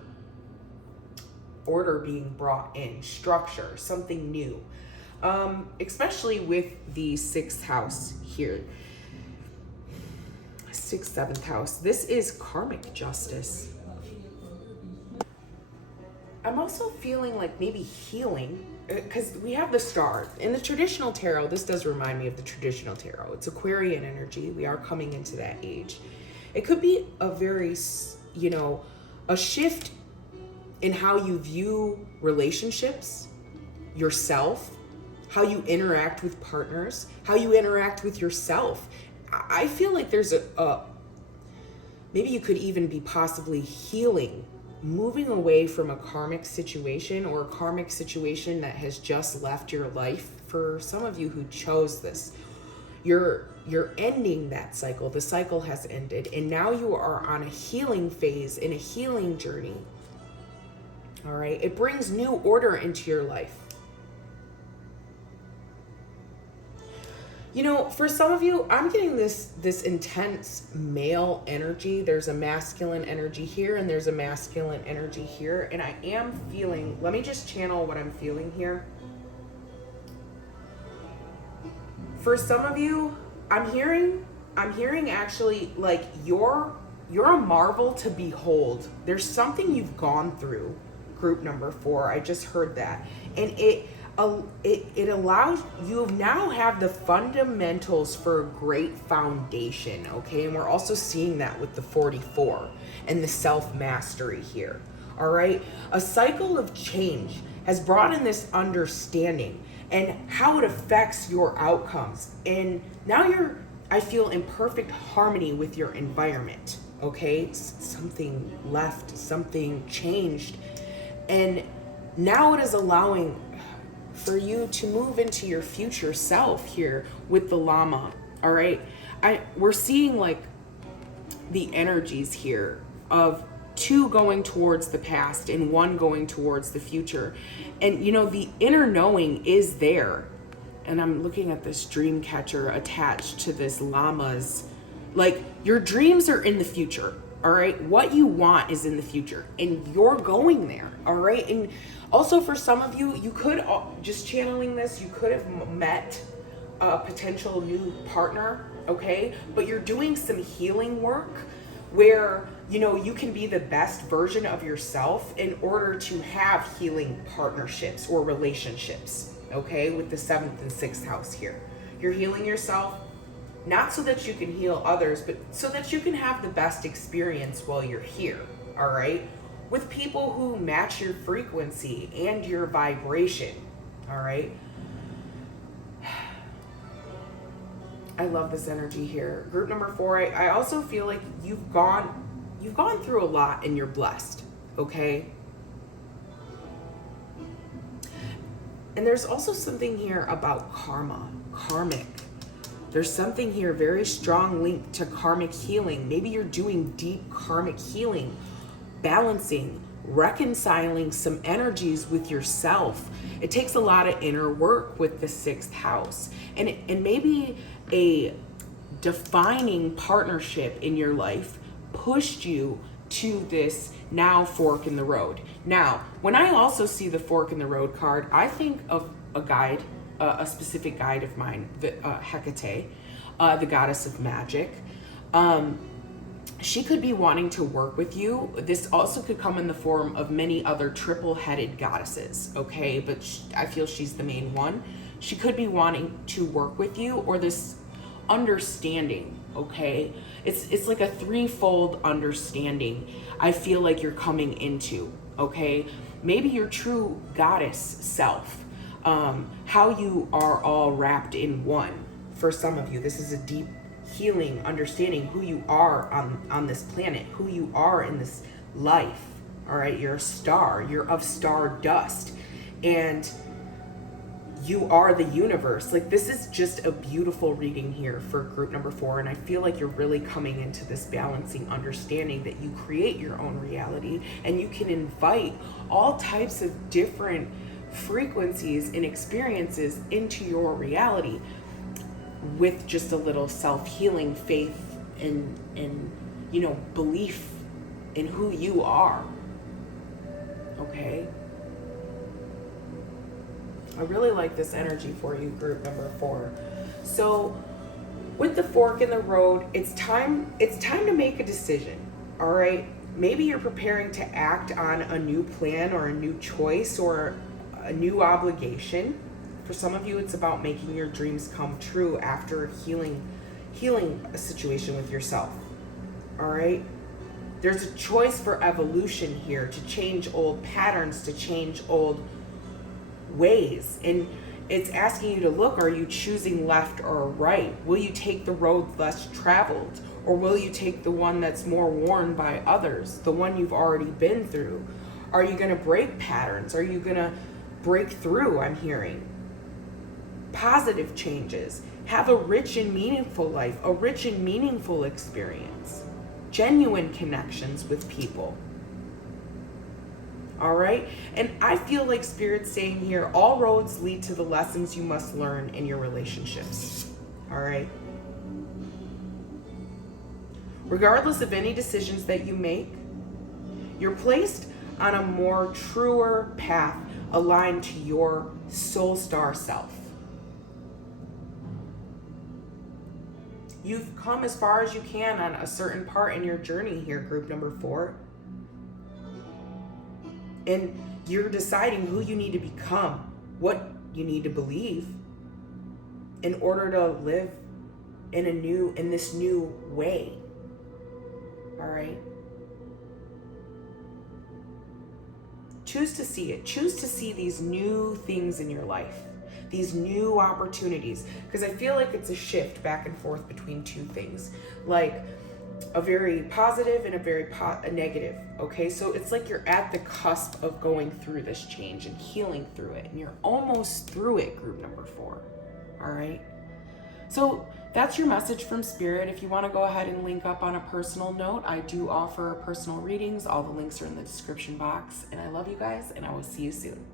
being brought in, structure, something new, especially with the 6th house here. 6th, 7th house. This is karmic justice. I'm also feeling like maybe healing, because we have the star. In the traditional tarot, this does remind me of the traditional tarot. It's Aquarian energy. We are coming into that age. It could be a very, a shift in how you view relationships, yourself, how you interact with partners, how you interact with yourself. I feel like there's maybe you could even be possibly healing, moving away from a karmic situation or a karmic situation that has just left your life. For some of you who chose this, you're ending that cycle. The cycle has ended, and now you are on a healing phase, in a healing journey. All right, it brings new order into your life. For some of you, I'm getting this intense male energy. There's a masculine energy here, and there's a masculine energy here. And I am feeling, let me just channel what I'm feeling here. For some of you, I'm hearing actually like you're a marvel to behold. There's something you've gone through, group number 4. I just heard that. And it allows you now have the fundamentals for a great foundation, okay? And we're also seeing that with the 44 and the self-mastery here, all right? A cycle of change has brought in this understanding and how it affects your outcomes. And now I feel in perfect harmony with your environment, okay? Something left, something changed. And now it is allowing for you to move into your future self here with the llama, all right? We're seeing like the energies here of 2 going towards the past and 1 going towards the future. And the inner knowing is there. And I'm looking at this dream catcher attached to this llama's, like your dreams are in the future, all right? What you want is in the future and you're going there, all right? And also for some of you, you could, just channeling this, you could have met a potential new partner, okay? But you're doing some healing work where, you can be the best version of yourself in order to have healing partnerships or relationships, okay? With the 7th and 6th house here. You're healing yourself, not so that you can heal others, but so that you can have the best experience while you're here, all right? With people who match your frequency and your vibration, all right? I love this energy here. Group number 4, I also feel like you've gone through a lot and you're blessed, okay? And there's also something here about karmic. There's something here very strong linked to karmic healing. Maybe you're doing deep karmic healing, balancing, reconciling some energies with yourself. It takes a lot of inner work with the 6th house. And maybe a defining partnership in your life pushed you to this Now fork in the road. Now, when I also see the fork in the road card, I think of a guide, a specific guide of mine, the Hecate, the goddess of magic. She could be wanting to work with you. This also could come in the form of many other triple-headed goddesses, okay? But I feel she's the main one. She could be wanting to work with you, or this understanding, okay? It's like a threefold understanding I feel like you're coming into, okay? Maybe your true goddess self, how you are all wrapped in one. For some of you, this is a deep healing understanding who you are on this planet, who you are in this life. All right, you're a star, you're of star dust, and you are the universe. Like, this is just a beautiful reading here for group number 4, and I feel like you're really coming into this balancing understanding that you create your own reality, and you can invite all types of different frequencies and experiences into your reality with just a little self-healing faith and belief in who you are. Okay, I really like this energy for you, group number 4. So with the fork in the road, it's time to make a decision. All right, maybe you're preparing to act on a new plan or a new choice or a new obligation. For some of you, it's about making your dreams come true after healing a situation with yourself. All right? There's a choice for evolution here, to change old patterns, to change old ways. And it's asking you to look, are you choosing left or right? Will you take the road less traveled? Or will you take the one that's more worn by others, the one you've already been through? Are you going to break patterns? Are you going to break through? I'm hearing positive changes. Have a rich and meaningful life, a rich and meaningful experience, genuine connections with people. All right? And I feel like Spirit's saying here, all roads lead to the lessons you must learn in your relationships. All right? Regardless of any decisions that you make, you're placed on a more truer path aligned to your soul star self. You've come as far as you can on a certain part in your journey here, group number 4. And you're deciding who you need to become, what you need to believe in order to live in this new way. All right? Choose to see it. Choose to see these new things in your life, these new opportunities, because I feel like it's a shift back and forth between two things, like a very positive and a very a negative. Okay, so it's like you're at the cusp of going through this change and healing through it, and you're almost through it, group number 4. All right, so that's your message from Spirit. If you want to go ahead and link up on a personal note, I do offer personal readings. All the links are in the description box, and I love you guys, and I will see you soon.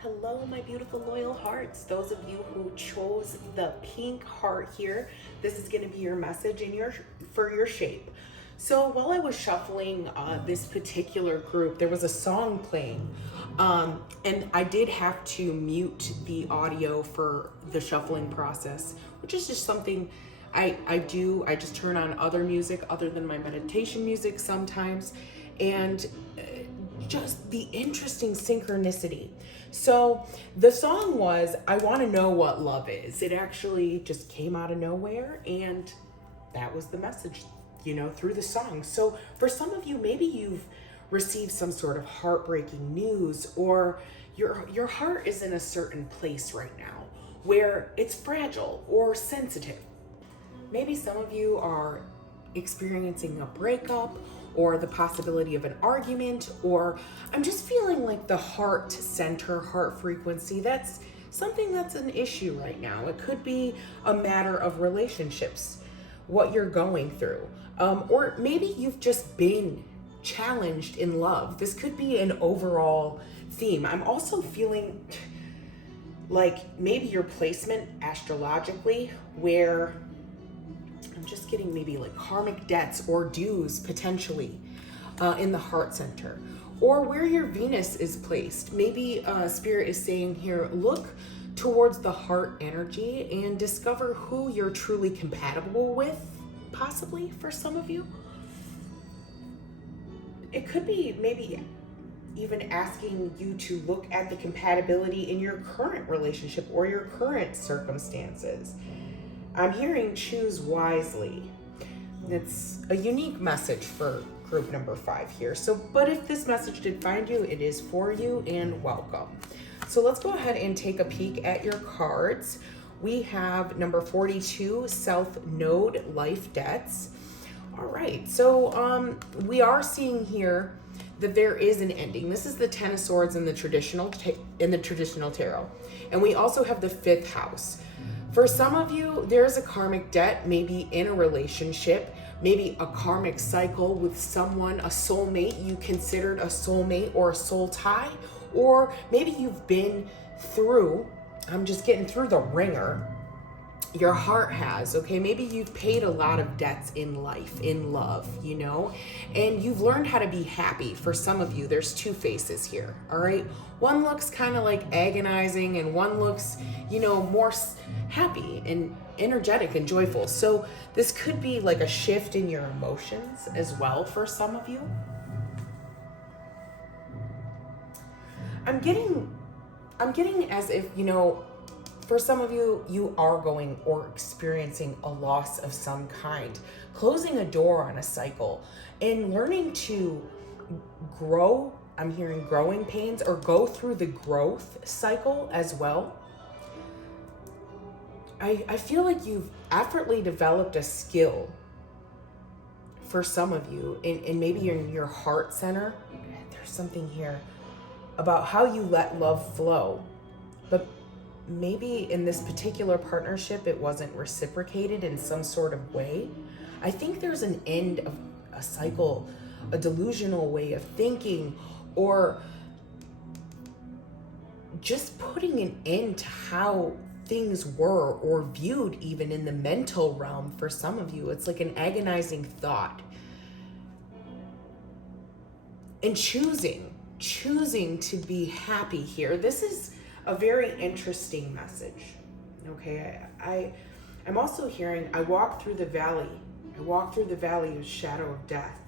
Hello, my beautiful loyal hearts. Those of you who chose the pink heart here, this is going to be your message for your shape. So while I was shuffling this particular group, there was a song playing, and I did have to mute the audio for the shuffling process, which is just something I do. I just turn on other music other than my meditation music sometimes, and just the interesting synchronicity. So the song was, I Want to Know What Love Is. It actually just came out of nowhere, and that was the message, through the song. So for some of you, maybe you've received some sort of heartbreaking news, or your heart is in a certain place right now where it's fragile or sensitive. Maybe some of you are experiencing a breakup, or the possibility of an argument, or I'm just feeling like the heart center, heart frequency, that's something that's an issue right now. It could be a matter of relationships, what you're going through, or maybe you've just been challenged in love. This could be an overall theme. I'm also feeling like maybe your placement astrologically, where I'm just getting maybe like karmic debts or dues potentially in the heart center, or where your Venus is placed. Maybe Spirit is saying here, look towards the heart energy and discover who you're truly compatible with, possibly for some of you. It could be maybe even asking you to look at the compatibility in your current relationship or your current circumstances. I'm hearing choose wisely. It's a unique message for group number 5 here. But if this message did find you, it is for you, and welcome. So let's go ahead and take a peek at your cards. We have number 42, South Node, Life Debts. All right, so we are seeing here that there is an ending. This is the Ten of Swords in the traditional tarot. And we also have the 5th house. For some of you, there's a karmic debt, maybe in a relationship, maybe a karmic cycle with someone, a soulmate you considered a soulmate or a soul tie, or maybe you've been through, I'm just getting through the ringer, your heart has, okay? Maybe you've paid a lot of debts in life, in love, and you've learned how to be happy. For some of you, there's 2 faces here, all right? One looks kind of like agonizing, and one looks, more happy and energetic and joyful. So this could be like a shift in your emotions as well for some of you. I'm getting as if, for some of you, you are going or experiencing a loss of some kind, closing a door on a cycle and learning to grow. I'm hearing growing pains, or go through the growth cycle as well. I feel like you've effortlessly developed a skill for some of you, and maybe in your heart center, there's something here about how you let love flow. But maybe in this particular partnership, it wasn't reciprocated in some sort of way. I think there's an end of a cycle, a delusional way of thinking, or just putting an end to how things were, or viewed even in the mental realm. For some of you, it's like an agonizing thought. And choosing to be happy here. This is a very interesting message. Okay, I'm also hearing, I walk through the valley of shadow of death.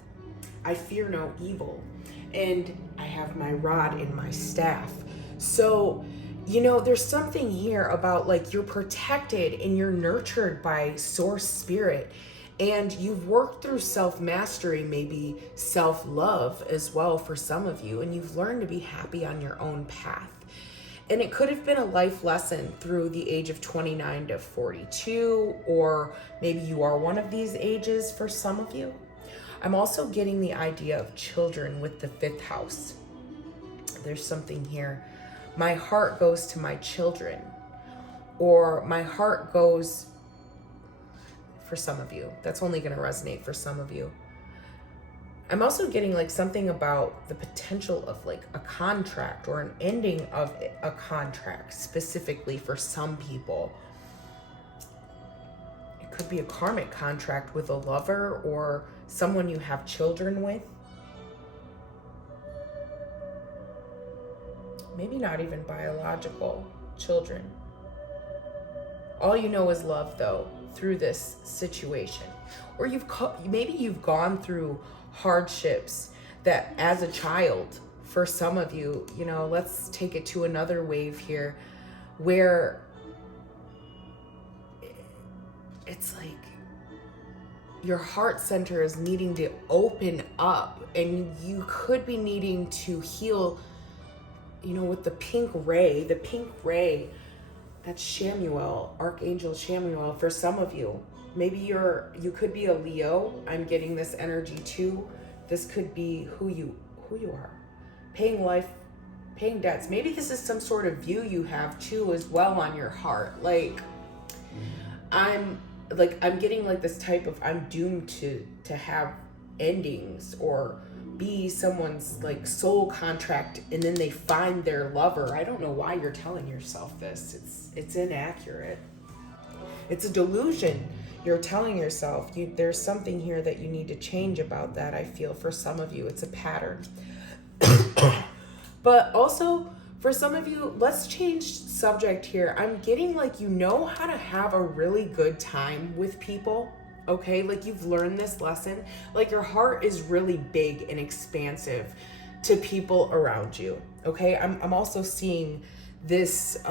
I fear no evil, and I have my rod and my staff. So, there's something here about like you're protected and you're nurtured by source spirit, and you've worked through self-mastery, maybe self-love as well for some of you, and you've learned to be happy on your own path. And it could have been a life lesson through the age of 29 to 42, or maybe you are one of these ages for some of you. I'm also getting the idea of children with the 5th house. There's something here. My heart goes to my children, or my heart goes, for some of you, that's only going to resonate for some of you. I'm also getting like something about the potential of like a contract or an ending of a contract specifically for some people. It could be a karmic contract with a lover or someone you have children with. Maybe not even biological children. All you know is love, though, through this situation. Or maybe you've gone through hardships that as a child, for some of you, you know, let's take it to another wave here, where it's like your heart center is needing to open up, and you could be needing to heal, you know, with the pink ray, that's Shamuel, Archangel Shamuel. For some of you, maybe you could be a Leo. I'm getting this energy too. This could be who you are. Paying debts. Maybe this is some sort of view you have too as well on your heart. Like I'm getting like this type of, I'm doomed to have endings or be someone's like soul contract, and then they find their lover. I don't know why you're telling yourself this. It's inaccurate. It's a delusion. You're telling yourself there's something here that you need to change about that. I feel for some of you it's a pattern. But also for some of you, let's change subject here. I'm getting like you know how to have a really good time with people. Okay, like you've learned this lesson. Like your heart is really big and expansive to people around you. Okay, I'm also seeing this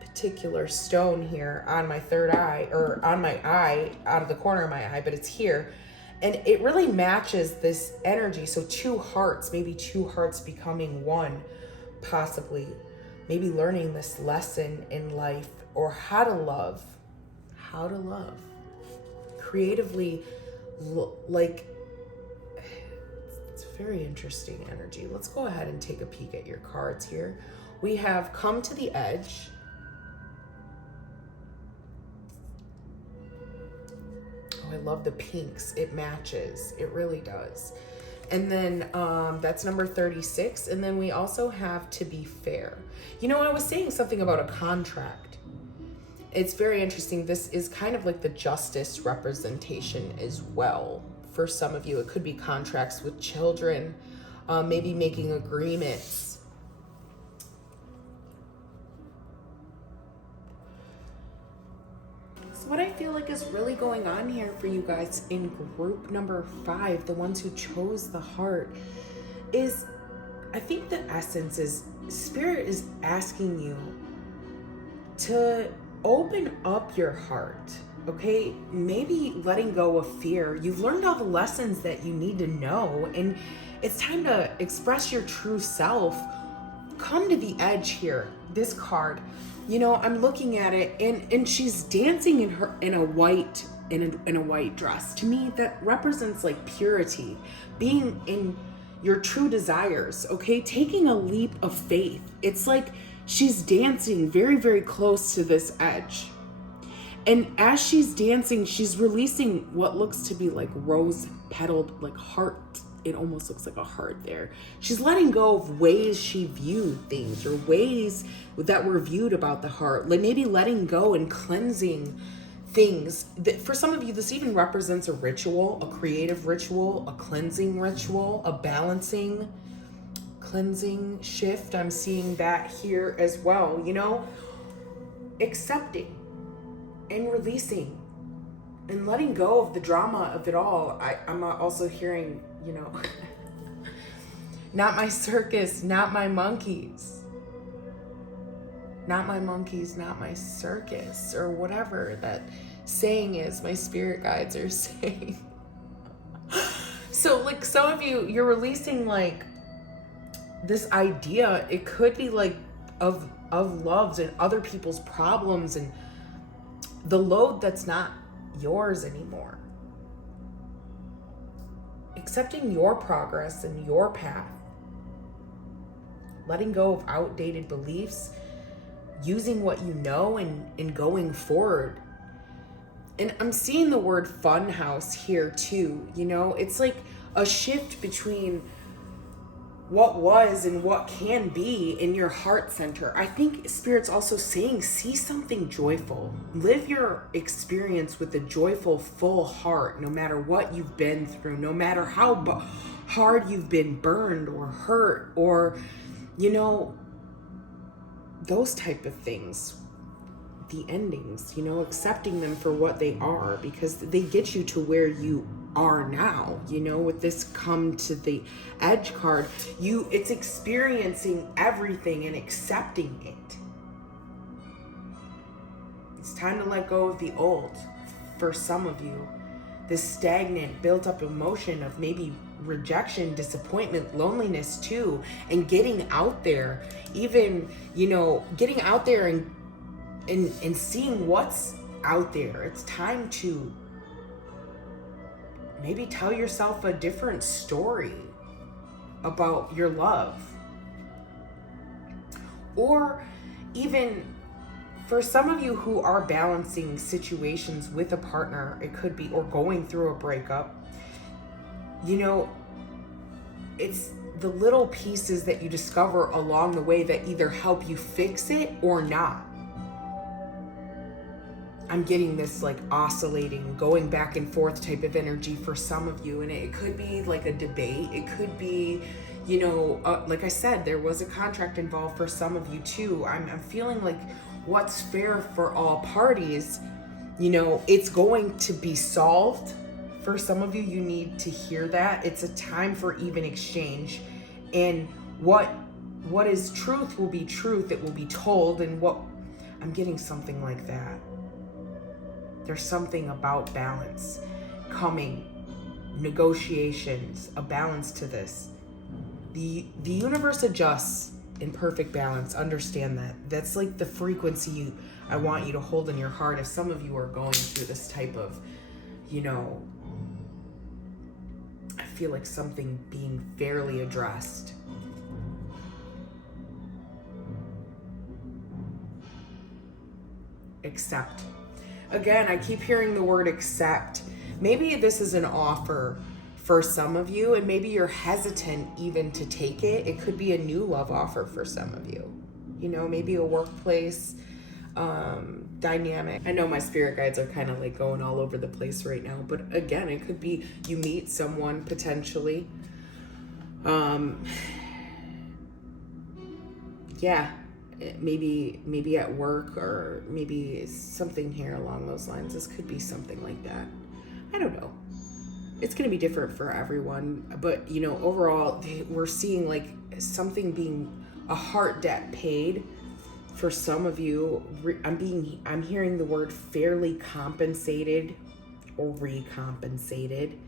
particular stone here on my third eye, or on my eye, out of the corner of my eye, but it's here. And it really matches this energy. So maybe two hearts becoming one, possibly. Maybe learning this lesson in life, or how to love. Creatively, like, it's very interesting energy. Let's go ahead and take a peek at your cards here. We have come to the edge. Oh, I love the pinks. It matches. It really does. And then that's number 36. And then we also have to be fair. You know, I was saying something about a contract. It's very interesting. This is kind of like the justice representation as well. For some of you, it could be contracts with children, maybe making agreements. So what I feel like is really going on here for you guys in group number 5, the ones who chose the heart, is I think the essence is Spirit is asking you to open up your heart, okay? Maybe letting go of fear. You've learned all the lessons that you need to know, and it's time to express your true self. Come to the edge here. This card, you know, I'm looking at it, and she's dancing in a white dress. To me, that represents like purity, being in your true desires, okay? Taking a leap of faith. It's like she's dancing very, very close to this edge. And as she's dancing, she's releasing what looks to be like rose-petaled, like heart. It almost looks like a heart there. She's letting go of ways she viewed things, or ways that were viewed about the heart. Like maybe letting go and cleansing things. For some of you, this even represents a ritual, a creative ritual, a cleansing ritual, a balancing cleansing shift. I'm seeing that here as well, you know, accepting and releasing and letting go of the drama of it all. I'm also hearing, you know, not my circus, not my monkeys, not my monkeys, not my circus, or whatever that saying is, my spirit guides are saying. So like some of you, you're releasing like this idea, it could be like of loves and other people's problems and the load that's not yours anymore. Accepting your progress and your path. Letting go of outdated beliefs, using what you know and going forward. And I'm seeing the word fun house here too, you know, it's like a shift between what was and what can be in your heart center. I think Spirit's also saying, see something joyful. Live your experience with a joyful, full heart, no matter what you've been through, no matter how hard you've been burned or hurt, or, those type of things. The endings, accepting them for what they are, because they get you to where you are now. With this come to the edge card, it's experiencing everything and accepting it. It's time to let go of the old. For some of you, this stagnant, built up emotion of maybe rejection, disappointment, loneliness too, and getting out there, even, getting out there and seeing what's out there. It's time to maybe tell yourself a different story about your love. Or even for some of you who are balancing situations with a partner, it could be, or going through a breakup, it's the little pieces that you discover along the way that either help you fix it or not. I'm getting this like oscillating, going back and forth type of energy for some of you. And it could be like a debate. It could be, like I said, there was a contract involved for some of you too. I'm feeling like what's fair for all parties, it's going to be solved. For some of you, you need to hear that. It's a time for even exchange. And what is truth will be truth. It will be told. And I'm getting something like that. There's something about balance coming, negotiations, a balance to this. The universe adjusts in perfect balance. Understand that. That's like the frequency I want you to hold in your heart. If some of you are going through this type of, I feel like something being fairly addressed. Accept. Again, I keep hearing the word accept. Maybe this is an offer for some of you, and maybe you're hesitant even to take it. It could be a new love offer for some of you. Maybe a workplace dynamic. I know my spirit guides are kind of like going all over the place right now, but again, it could be you meet someone potentially. Maybe at work, or maybe something here along those lines. This could be something like that. I don't know. It's going to be different for everyone, but overall we're seeing like something being a heart debt paid for some of you. I'm hearing the word fairly compensated or recompensated.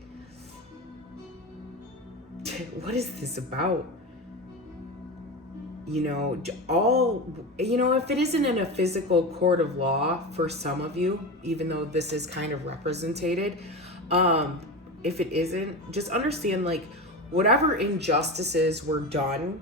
What is this about? If it isn't in a physical court of law for some of you, even though this is kind of represented, if it isn't, just understand, like, whatever injustices were done,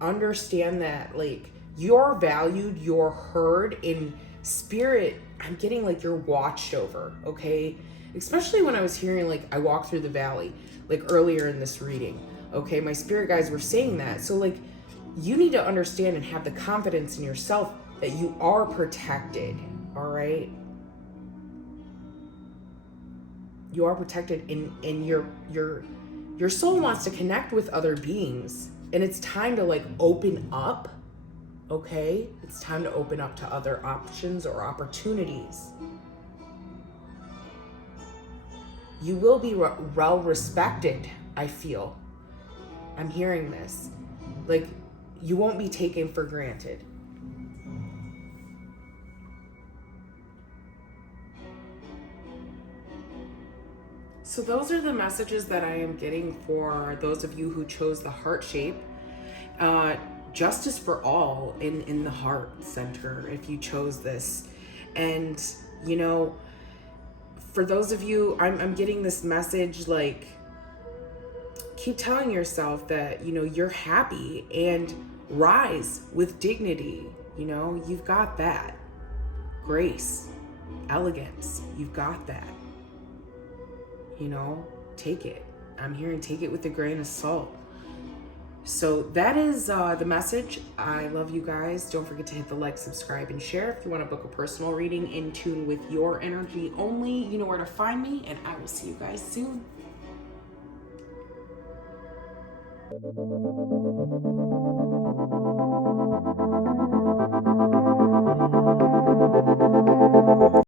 understand that, like, you're valued, you're heard in spirit. I'm getting like you're watched over, okay? Especially when I was hearing, like, I walked through the valley, like, earlier in this reading, okay? My spirit guides were saying that. So, like, you need to understand and have the confidence in yourself that you are protected, all right? You are protected, and your soul wants to connect with other beings, and it's time to, like, open up, okay? It's time to open up to other options or opportunities. You will be well respected, I feel. I'm hearing this. Like, you won't be taken for granted. So those are the messages that I am getting for those of you who chose the heart shape. Justice for all in the heart center, if you chose this. And, for those of you, I'm getting this message, like, keep telling yourself that, you're happy, and rise with dignity. You've got that. Grace, elegance, you've got that. Take it. I'm here and take it with a grain of salt. So that is the message. I love you guys. Don't forget to hit the like, subscribe, and share. If you want to book a personal reading in tune with your energy only, you know where to find me, and I will see you guys soon.